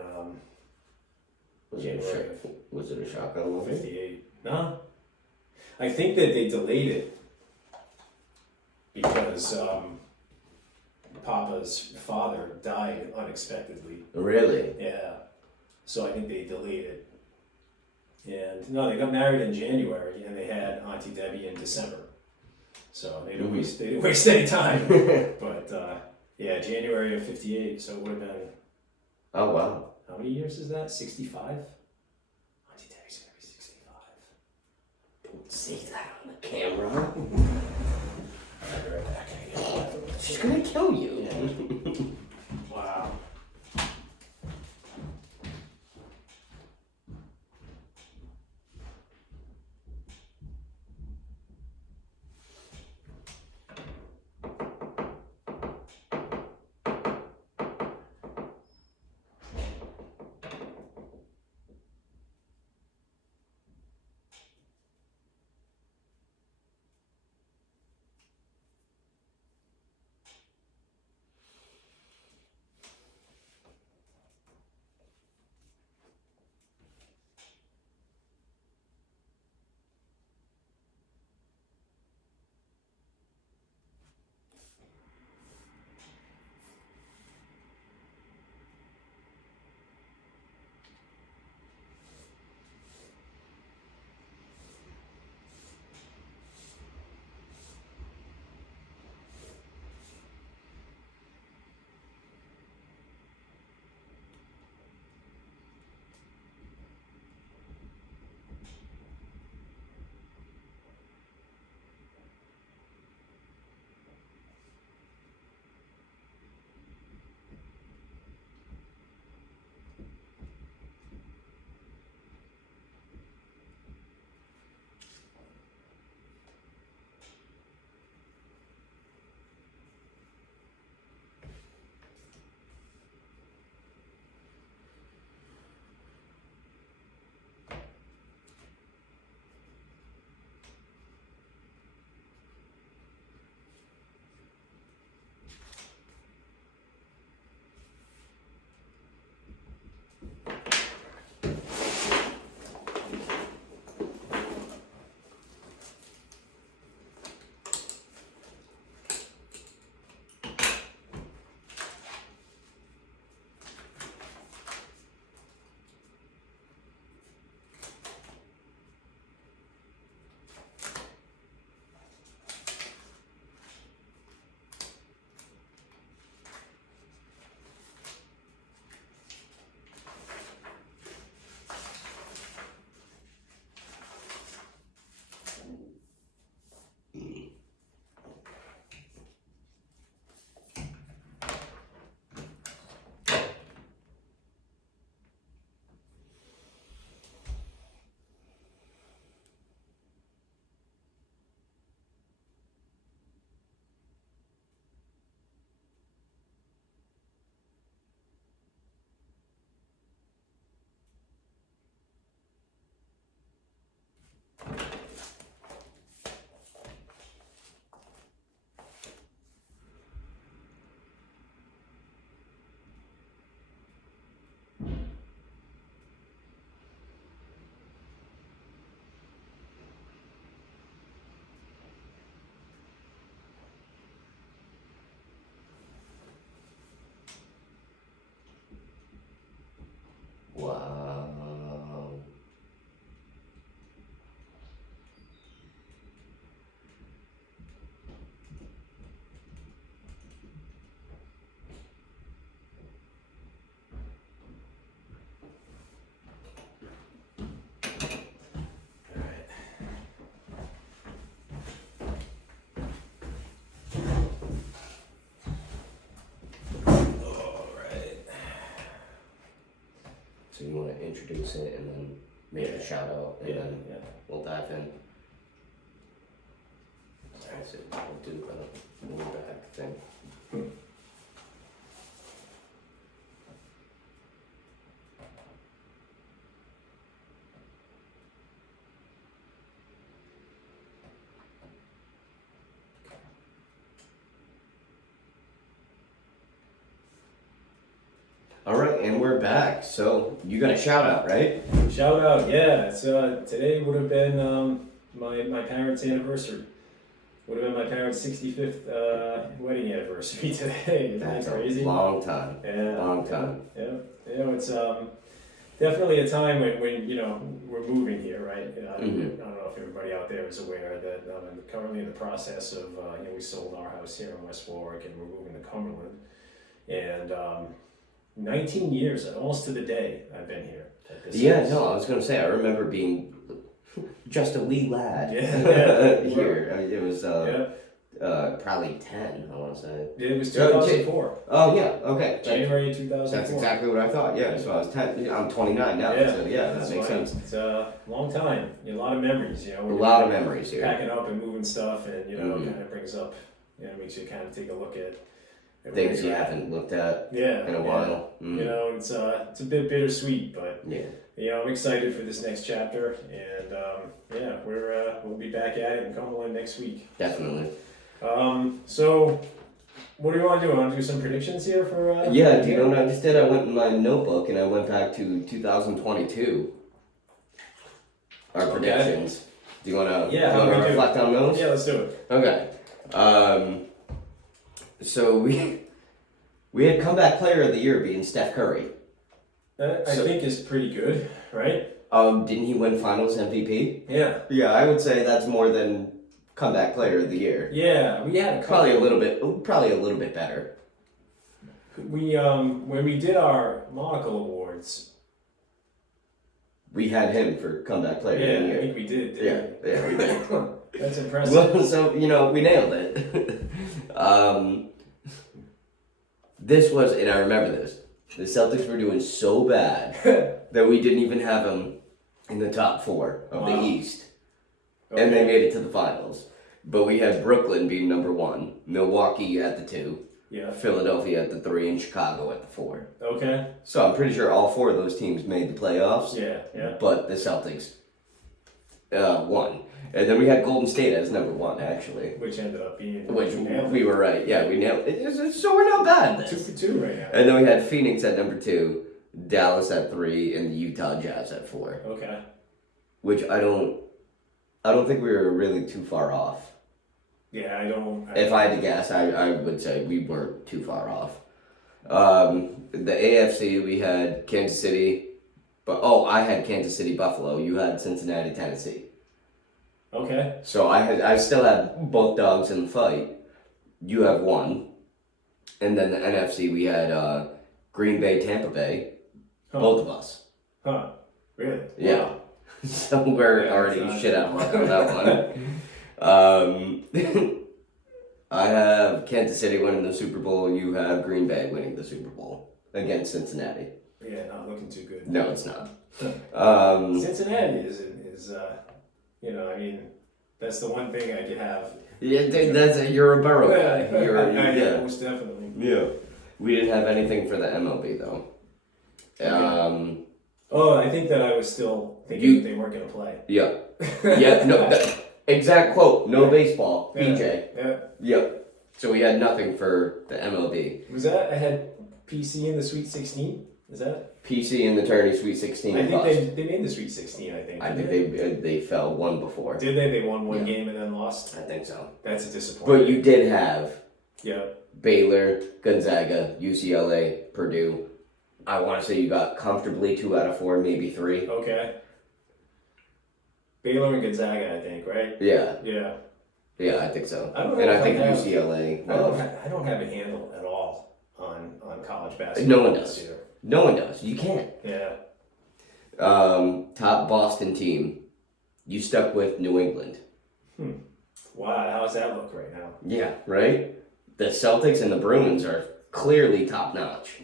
Was it a January shock? Was it a shotgun of movie? 58. No. I think that they delayed it because Papa's father died unexpectedly. Really? Yeah. So I think they delayed it. And no, they got married in January and they had Auntie Debbie in December. So they didn't waste any time. But yeah, January of 58. So it would have been, Oh, wow. how many years is that? 65? Auntie Debbie's gonna be 65. See that on the camera? I'll be right back. She's gonna kill you. Yeah. Wow. Wow. So you want to introduce it and then make a shout out and then we'll dive in. Alright, so we'll do the lean back thing. All right, and we're back. So you got a shout out, right? Shout out, yeah. So today would have been my parents' anniversary. Would have been my parents' 65th wedding anniversary today. Isn't that crazy? A long time. Yeah. Long time. Yeah. You know, it's definitely a time when you know we're moving here, right? I don't know if everybody out there is aware that I'm currently in the process of you know, we sold our house here in West Warwick and we're moving to Cumberland, and 19 years, almost to the day, I've been here. Yeah, no, I was gonna say I remember being just a wee lad Yeah. here. I mean, it was Probably 10, I want to say. It was 2004. Oh, yeah, okay. January 2004. That's exactly what I thought, yeah. So I was 10, yeah, I'm 29 now, Yeah, so yeah, that that's makes why. sense. It's a long time. A lot of memories, A lot of memories here. Packing up and moving stuff, and Mhm. kind of brings up, makes you kind of take a look at Things you haven't looked at in a while. Mm. It's a bit bittersweet, but Yeah. I'm excited for this next chapter, and we'll be back at it in Cumberland next week. Definitely. So what do you want to do? Want to do some predictions here for? Yeah, do you know what I just did? I went in my notebook and I went back to 2022. Our predictions. Do you want to reflect on those? Yeah, let's do it. Okay. So we had comeback player of the year being Steph Curry. I think is pretty good, right? Didn't he win Finals MVP? Yeah. Yeah, I would say that's more than comeback player of the year. Yeah, we had a couple. Probably a little bit better. We when we did our Monocle Awards. We had him for comeback player of the year. I think we did. Yeah, we did. That's impressive. Well, so we nailed it. This was, and I remember this. The Celtics were doing so bad that we didn't even have them in the top 4 of the East, and they made it to the finals. But we had Brooklyn being number 1, Milwaukee at the 2, Philadelphia at the 3, and Chicago at the 4. Okay. So I'm pretty sure all 4 of those teams made the playoffs. Yeah. But the Celtics won. And then we had Golden State as number 1, actually. Which ended up being... Which we were right. Yeah, we nailed it. So we're not bad at this. 2 for 2 right now. And then we had Phoenix at number 2, Dallas at 3, and the Utah Jazz at 4. Okay. Which I don't think we were really too far off. Yeah, If I had to guess, I would say we weren't too far off. The AFC, we had Kansas City, I had Kansas City, Buffalo. You had Cincinnati, Tennessee. Okay. So I still had both dogs in the fight. You have one. And then the NFC, we had Green Bay, Tampa Bay. Both of us. Huh. Really? Yeah. Wow. So we're already shit out of luck on that one. I have Kansas City winning the Super Bowl. You have Green Bay winning the Super Bowl against Cincinnati. Yeah, not looking too good. No, it's not. Cincinnati is that's the one thing I could have. Yeah, you're a Burrow guy. Yeah, most definitely. Yeah. We didn't have anything for the MLB though. I think that I was still thinking that they weren't going to play. Yeah. Yeah. No. Exact quote. No baseball. PJ. Yeah. Yep. So we had nothing for the MLB. Was that I had PC in the Sweet 16? Is that PC in the tourney Sweet 16? I think they made the Sweet 16. I think they fell one before. Did they? They won one game and then lost. I think so. That's a disappointment. But you did have Yeah. Baylor, Gonzaga, UCLA, Purdue. I want to say you got comfortably 2 out of 4, maybe 3. Okay. Baylor and Gonzaga, I think, right? Yeah. Yeah. Yeah, I think so. I don't know. And I think UCLA. I don't have a handle at all on college basketball. No one does. No one does. You can't. Yeah. Top Boston team. You stuck with New England. Wow, how does that look right now? Yeah, right? The Celtics and the Bruins are clearly top notch.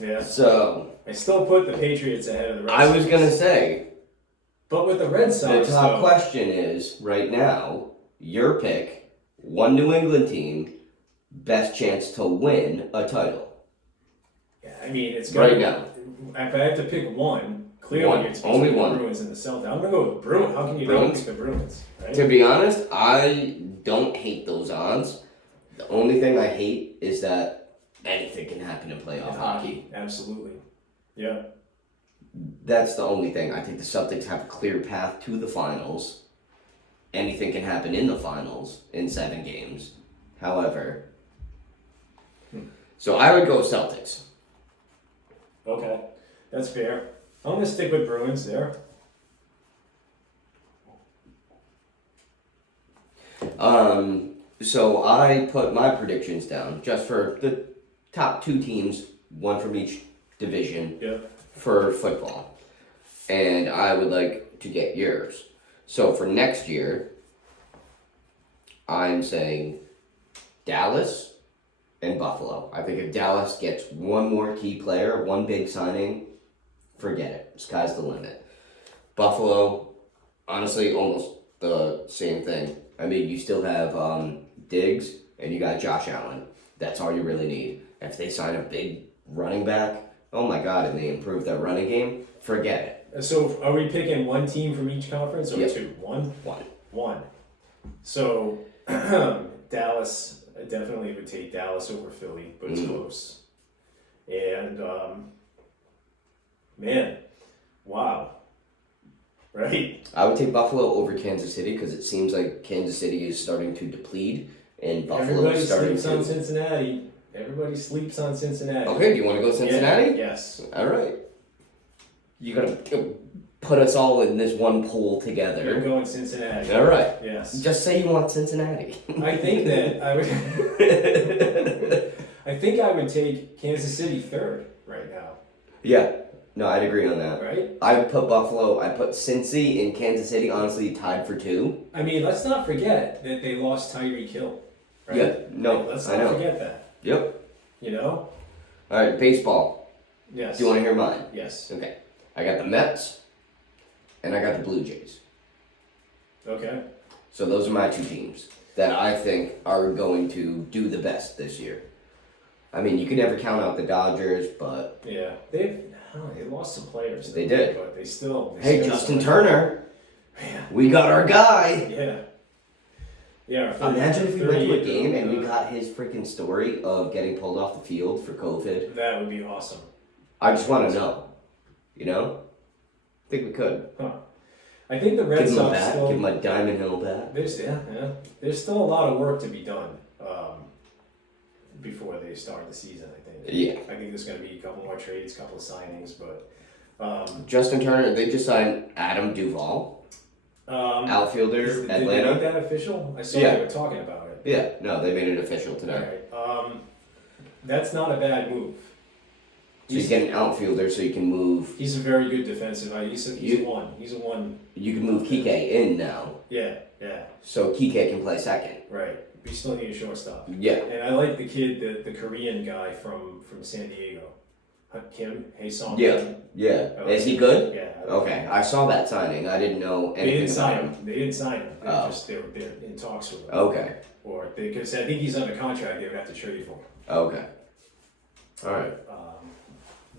Yeah. So I still put the Patriots ahead of the Red Sox. I was gonna say. But with the Red Sox, the top question is right now, your pick, one New England team, best chance to win a title. Yeah, I mean it's gonna right now. If I have to pick one, clearly it's between only the one. Bruins and the Celtics. I'm gonna go with Bruins. How can you not pick the Bruins? Right? To be honest, I don't hate those odds. The only thing I hate is that anything can happen in playoff hockey. Absolutely. Yeah. That's the only thing. I think the Celtics have a clear path to the finals. Anything can happen in the finals in 7 games. However, so I would go Celtics. Okay, that's fair. I'm gonna stick with Bruins there. So I put my predictions down just for the top 2 teams, one from each division. Yep. For football, and I would like to get yours. So for next year, I'm saying Dallas and Buffalo. I think if Dallas gets one more key player, one big signing, forget it. Sky's the limit. Buffalo, honestly, almost the same thing. I mean, you still have Diggs and you got Josh Allen. That's all you really need. If they sign a big running back, oh my God, and they improve their running game, forget it. So are we picking one team from each conference or Yep. two? One? One. One. So Dallas, I definitely would take Dallas over Philly, but it's close. And man, wow. Right? I would take Buffalo over Kansas City because it seems like Kansas City is starting to deplete and Buffalo Everybody is starting sleeps to. on Cincinnati. Everybody sleeps on Cincinnati. Okay, do you want to go Cincinnati? Yeah, yes. All right. You gotta put us all in this one pool You're together. going Cincinnati. All right. Yes. Just say you want Cincinnati. I think that I would. I think I would take Kansas City third right now. Yeah. No, I'd agree on that. Right? I would put Buffalo. I put Cincy and Kansas City. Honestly, tied for 2. I mean, let's not forget that they lost Tyreek Hill. Right? Yeah. No, Let's I not know. forget that. Yep. You know? All right. Baseball. Yes. Do you want to hear mine? Yes. Okay. I got the Mets, and I got the Blue Jays. Okay. So those are my 2 teams that I think are going to do the best this year. I mean, you can never count out the Dodgers, but Yeah. They lost some players. They did. But they still. hey, Justin Turner, Man. we got our guy. Yeah. Yeah. Imagine if we went to a game and we 38, got his freaking story of getting pulled off the field for COVID. That would be awesome. I just want to know. You know? I think we could. Huh. I think the Red Give him a Sox bat, still. give him a Diamond Hill bat. There's still a lot of work to be done before they start the season. I think. Yeah. I think there's going to be a couple more trades, couple of signings, but Justin Turner, they just signed Adam Duvall, outfielder, did they Atlanta. make that official? I saw Yeah. they were talking about it. Yeah, no, they made it official All today. right. That's not a bad move. So you get an outfielder so you can move. He's a very good defensive. He's a one. He's a one. You can move Kike in now, Yeah. so Kike can play second. Right. We still need a shortstop. Yeah. And I like the kid, the Korean guy from San Diego, Kim Hae-sung. Yeah. Is he good? Yeah. Okay, I saw that signing. I didn't know They anything didn't about sign him. him. They didn't sign him. Oh. They're in talks with him. Okay. Or because I think he's under contract, they would have to trade for him. Okay. All right.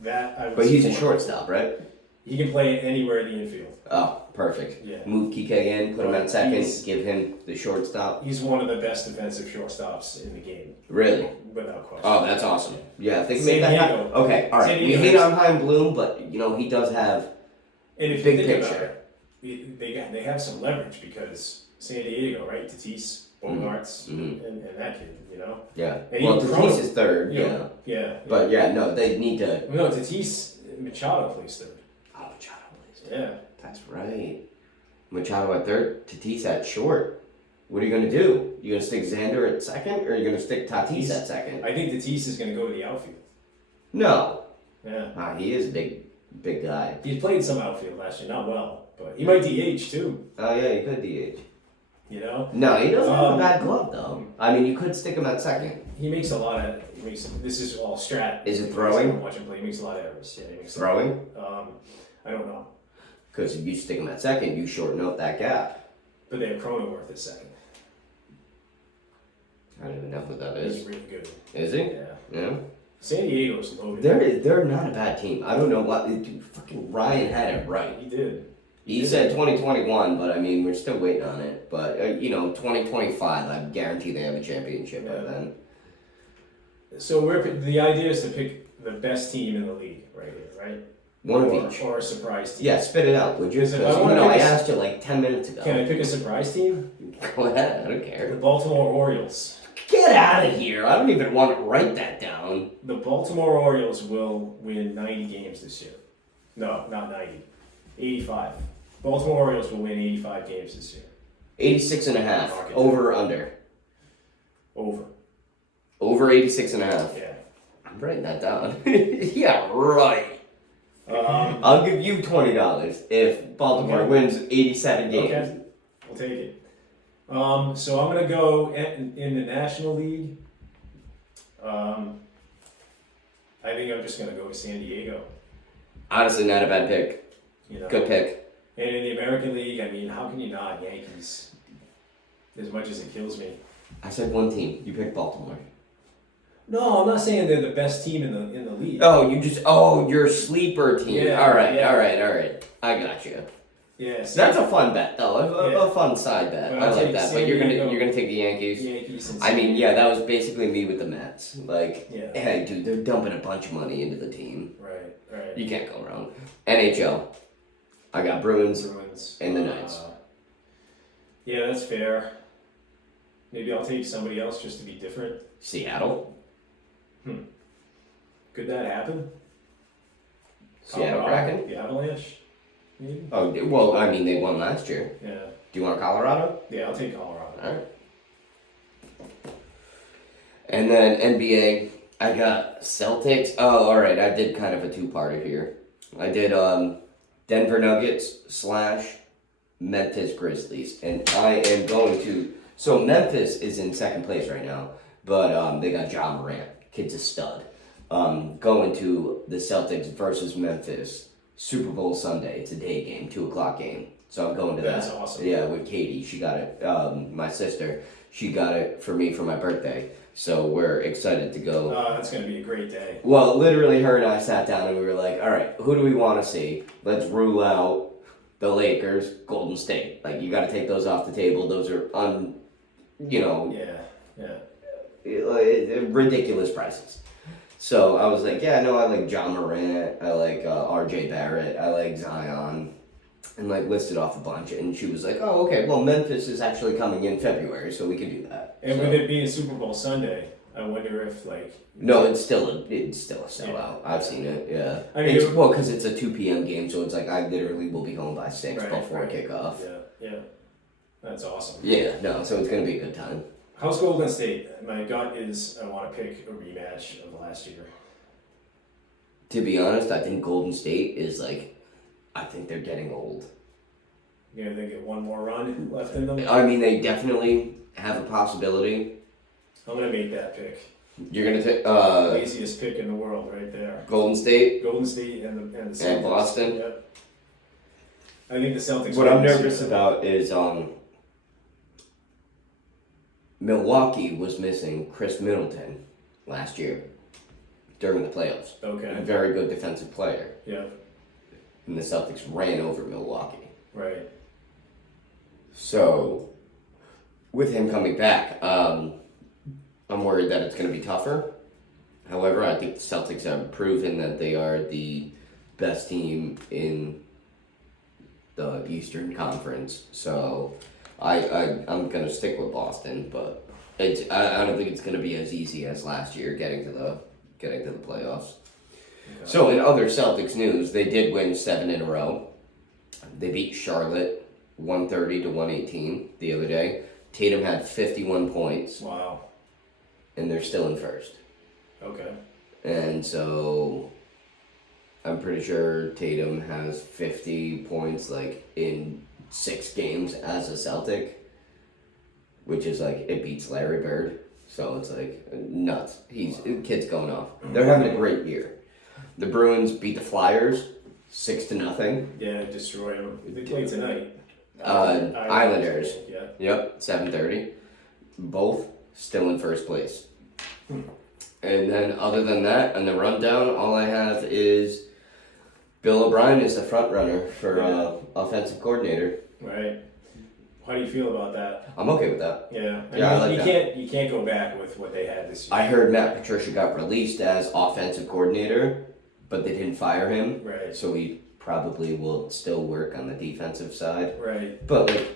That I would. But he's a support. shortstop, right? He can play anywhere in the infield. Oh, perfect. Yeah. Move Kike in, put him at second, He's- give him the shortstop. He's one of the best defensive shortstops in the game, Really? without question. Oh, that's awesome. Yeah, if they can San make that Diego. happen. Okay, all right. San We Diego hate is- on Heim Bloom, but you know he does have. And if Big you think picture. about it, they have some leverage because San Diego, right? Tatis, Bogarts, Mhm. and that kid, you know. Yeah. And Well, even Tatis Cronin, is third. you Yeah. know, yeah. But yeah, no, they need to. No, Tatis, Machado plays third. Oh, Machado plays. Yeah. That's right. Machado at third, Tatis at short. What are you gonna do? You gonna stick Xander at second, or are you gonna stick Tatis at second? I think Tatis is going to go to the outfield. No. Yeah. He is a big guy. He played some outfield last year, not well, but he might DH too. Oh yeah, you could DH. You know, No, he doesn't have a bad glove though. I mean, you could stick him at second. he makes a lot of. This is all strat. Is it throwing? Watch him play. He makes a lot of errors. Yeah, he makes Throwing? I don't know, Because if you stick him at second, you shorten up that gap. but they have Cronenworth at second. I don't even know who that He's is. really good. Is he? Yeah. Yeah. San Diego's loaded. They're not a bad team. I don't know what. Dude, fucking Ryan had it right. He did. He said 2021, but I mean, we're still waiting on it. But, 2025, I guarantee they have a championship by Yeah. then. So the idea is to pick the best team in the league right here, right? One of or, each. Or a surprise team. Yeah, spit it out, would you? Because if Because, I wanna I pick a- asked you like 10 minutes ago. Can I pick a surprise team? Go ahead, I don't The care. Baltimore Orioles. Get out of here. I don't even want to write that down. The Baltimore Orioles will win 90 games this year. No, not 90. 85. Baltimore Orioles will win 85 games this year. 86 and a half. Market. Over or under? Over. Over 86 and a half. Yeah. I'm writing that down. Yeah, right. I'll give you $20 if Baltimore Okay. wins 87 games. Okay. We'll take it. So I'm gonna go in the National League. I think I'm just gonna go with San Diego. Honestly, not a bad pick. You know, Good pick. and in the American League, I mean, how can you not Yankees? As much as it kills me. I said one team. You picked Baltimore. No, I'm not saying they're the best team in the league. Your sleeper team. Yeah, all right. yeah. I got you. Yeah, That's a fun bet, though. Yeah. A fun side bet. But I I'll like take that. San But you're Diego. gonna take the Yankees. Yankees and I mean, yeah, that was basically me with the Mets. Like, Yeah. hey, dude, they're dumping a bunch of money into the team. Right. You can't go wrong. NHL. I got Bruins Bruins and the Knights. Yeah, that's fair. Maybe I'll take somebody else just to be different. Seattle. Could that happen? Seattle Colorado? Kraken. The Avalanche? Maybe? Oh, well, I mean, they won last year. Yeah. Do you want Colorado? Yeah, I'll take Colorado. All right. And then NBA, I got Celtics. Oh, all right. I did kind of a two-parter here. I did Denver Nuggets / Memphis Grizzlies, and I am going to. So Memphis is in second place right now, but they got Ja Morant. Kid's a stud. Going to the Celtics versus Memphis Super Bowl Sunday. It's a day game, 2:00 game. So I'm going to that. That's awesome. Yeah, with Katie. She got it. My sister. She got it for me for my birthday. So we're excited to go. That's going to be a great day. Well, literally, her and I sat down and we were like, all right, who do we want to see? Let's rule out the Lakers, Golden State. Like, you got to take those off the table. Those are ridiculous prices. So I was like, yeah, no, I like Ja Morant. I like RJ Barrett. I like Zion. And like listed off a bunch. And she was like, oh, okay, well, Memphis is actually coming in February, so we can do that. And So- with it being Super Bowl Sunday, I wonder if No, it's still a sellout. Yeah. I've seen it. Yeah. I mean, Because it's a 2 p.m. game, so it's like I literally will be home by 6 Right, before right. kickoff. Yeah. That's awesome. Yeah. No, so it's gonna be a good time. How's Golden State? My gut is I want to pick a rematch of last year. To be honest, I think Golden State is like, I think they're getting old. You know, they get one more run left in them. I mean, they definitely have a possibility. I'm gonna make that pick. You're gonna take Laziest pick in the world, right there. Golden State. Golden State and the Celtics. And Boston? Yep. I think the Celtics. What win I'm this nervous year. about is Milwaukee was missing Chris Middleton last year during the playoffs. A Okay. very good defensive player. Yeah. And the Celtics ran over Milwaukee. Right. So, with him coming back, I'm worried that it's going to be tougher. However, I think the Celtics have proven that they are the best team in the Eastern Conference. So, I'm going to stick with Boston, but I don't think it's going to be as easy as last year getting to the playoffs. Okay. So, in other Celtics news, they did win 7 in a row. They beat Charlotte 130 to 118 the other day. Tatum had 51 points, Wow. and they're still in first. Okay. And so, I'm pretty sure Tatum has 50 points like in 6 games as a Celtic, which is like it beats Larry Bird. So it's like nuts. Kid's going off. They're having a great year. The Bruins beat the Flyers 6-0. Yeah, destroy them. They play tonight. Islanders. Yeah. Yep, 7:30. Both still in first place. And then other than that, on the rundown, all I have is Bill O'Brien is the front runner for offensive coordinator. Right. How do you feel about that? I'm okay with that. Yeah. Yeah, I like that. You can't go back with what they had this year. I heard Matt Patricia got released as offensive coordinator, but they didn't fire him. Right. So he probably will still work on the defensive side. Right. But like,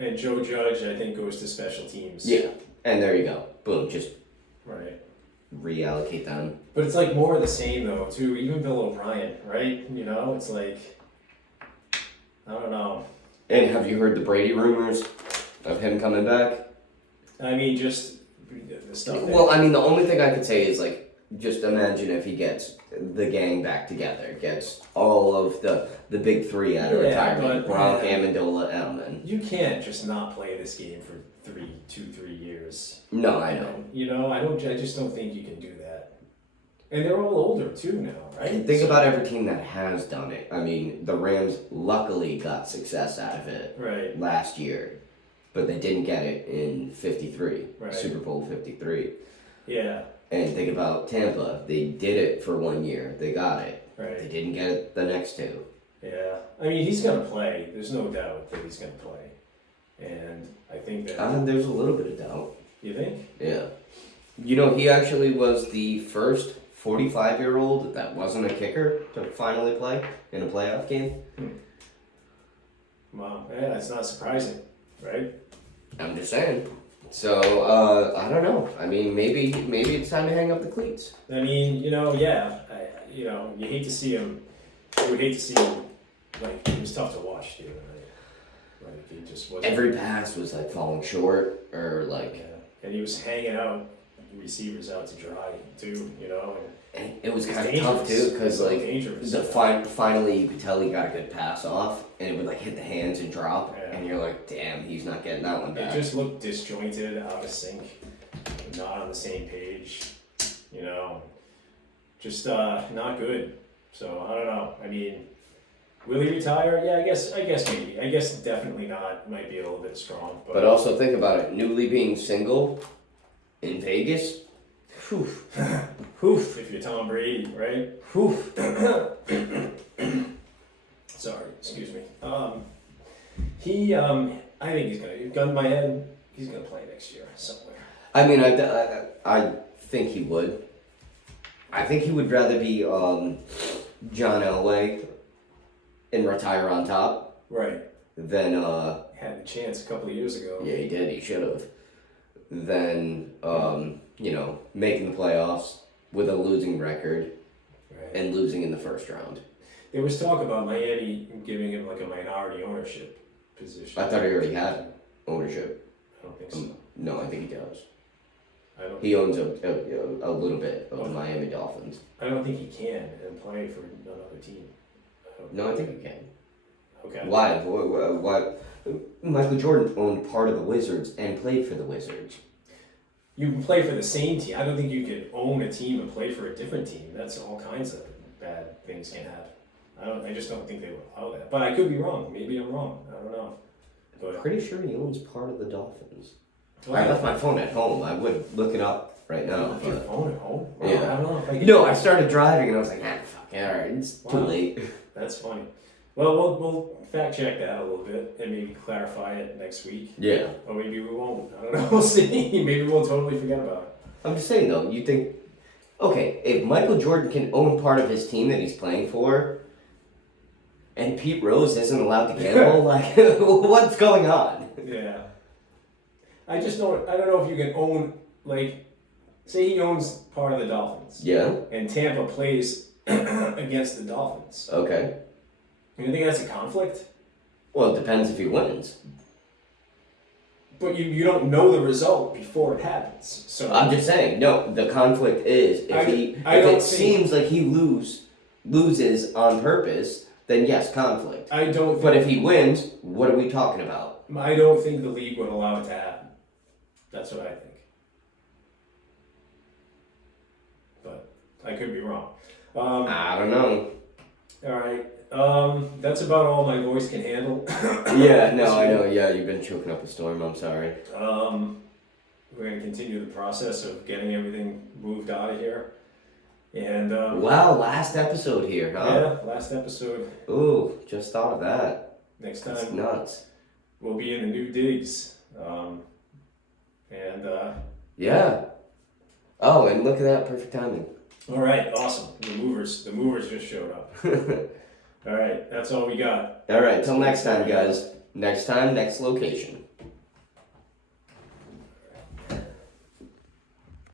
And Joe Judge, I think, goes to special teams. yeah, and there you go. Boom, just Right. reallocate them. But it's like more of the same though, too. Even Bill O'Brien, right? You know, it's like I don't know. And have you heard the Brady rumors of him coming back? I mean, just the stuff. That, Well, I mean, the only thing I could say is like, just imagine if he gets the gang back together, gets all of the big three out of Yeah, retirement: but- Gronk, Amendola, Edelman. you can't just not play this game for 3 years. No, I know. And, you know, I just don't think you can do that. And they're all older too now, right? Think about every team that has done it. I mean, the Rams luckily got success out of it Right. last year, but they didn't get it in 53, Right. Super Bowl 53. Yeah. And think about Tampa. They did it for 1 year. They got it. They Right. didn't get it the next two. Yeah. I mean, he's gonna play. There's no doubt that he's gonna play. And I think that. There's a little bit of doubt. You think? Yeah. You know, he actually was the first 45-year-old that wasn't a kicker to finally play in a playoff game. Wow. Yeah, that's not surprising, right? I'm just saying. So, I don't know. I mean, maybe it's time to hang up the cleats. I mean, you know, yeah. You hate to see him. You would hate to see him. Like, it was tough to watch, dude. Like, he just wasn't. Every pass was like falling short, or like, Yeah. And he was hanging out receivers out to dry too, you know. and it was It's kind of tough too, because It's like dangerous. finally you could tell he got a good pass off, and it would like hit the hands and drop, Yeah. and you're like, damn, he's not getting that one It back. just looked disjointed, out of sync, not on the same page, you know. Just not good. So I don't know. I mean, will he retire? Yeah, I guess maybe. I guess definitely not. Might be a little bit strong, But also think about it, newly being single in Vegas. Whew. Oof, if you're Tom Brady, right? Whew. Sorry, excuse me. I think he's gonna. Gun to my head. He's gonna play next year somewhere. I mean, I think he would. I think he would rather be John Elway and retire on top Right. than Had the chance a couple of years ago. yeah, he did, he should have. Than making the playoffs with a losing record Right. and losing in the first round. There was talk about Miami giving him like a minority ownership position. I thought he already had ownership. I don't think so. No, I think he does. I don't. He owns a little bit of the Miami Dolphins. I don't think he can and play for another team. No, I think he can. Okay. Why? Why? Michael Jordan owned part of the Wizards and played for the Wizards. You can play for the same team. I don't think you can own a team and play for a different team. That's all kinds of bad things can happen. I just don't think they would allow that. But I could be wrong. Maybe I'm wrong. I don't know. But Pretty sure he owns part of the Dolphins. well, I left my phone at home. I would look it up right now. left your But phone at home. Well, Yeah. I don't know if I can. no, I started driving and I was like, fuck, alright, it's too Wow. late. That's funny. Well, we'll fact check that a little bit and maybe clarify it next week. Yeah. Or maybe we won't. I don't know. We'll see. Maybe we'll totally forget about it. I'm just saying though, you think, okay, if Michael Jordan can own part of his team that he's playing for, and Pete Rose isn't allowed to gamble, like, what's going on? Yeah. I don't know if you can own, like, say he owns part of the Dolphins. Yeah, And Tampa plays against the Dolphins. okay. You think that's a conflict? Well, it depends if he wins. But you don't know the result before it happens. So I'm just saying, no, the conflict is if I if don't it think- seems like he loses on purpose, then yes, conflict. I don't. But if he wins, what are we talking about? I don't think the league would allow it to happen. That's what I think. But I could be wrong. I don't know. All right. That's about all my voice can handle. Yeah, no, I know. Yeah, you've been choking up a storm. I'm sorry. We're going to continue the process of getting everything moved out of here. And Wow, last episode here, huh? yeah, last episode. Ooh, just thought of that. Next That's time nuts. we'll be in the new digs. Yeah. Oh, and look at that, perfect timing. All right, awesome. The movers just showed up. All right, that's all we got. All right, till next time, guys. Next time, next location.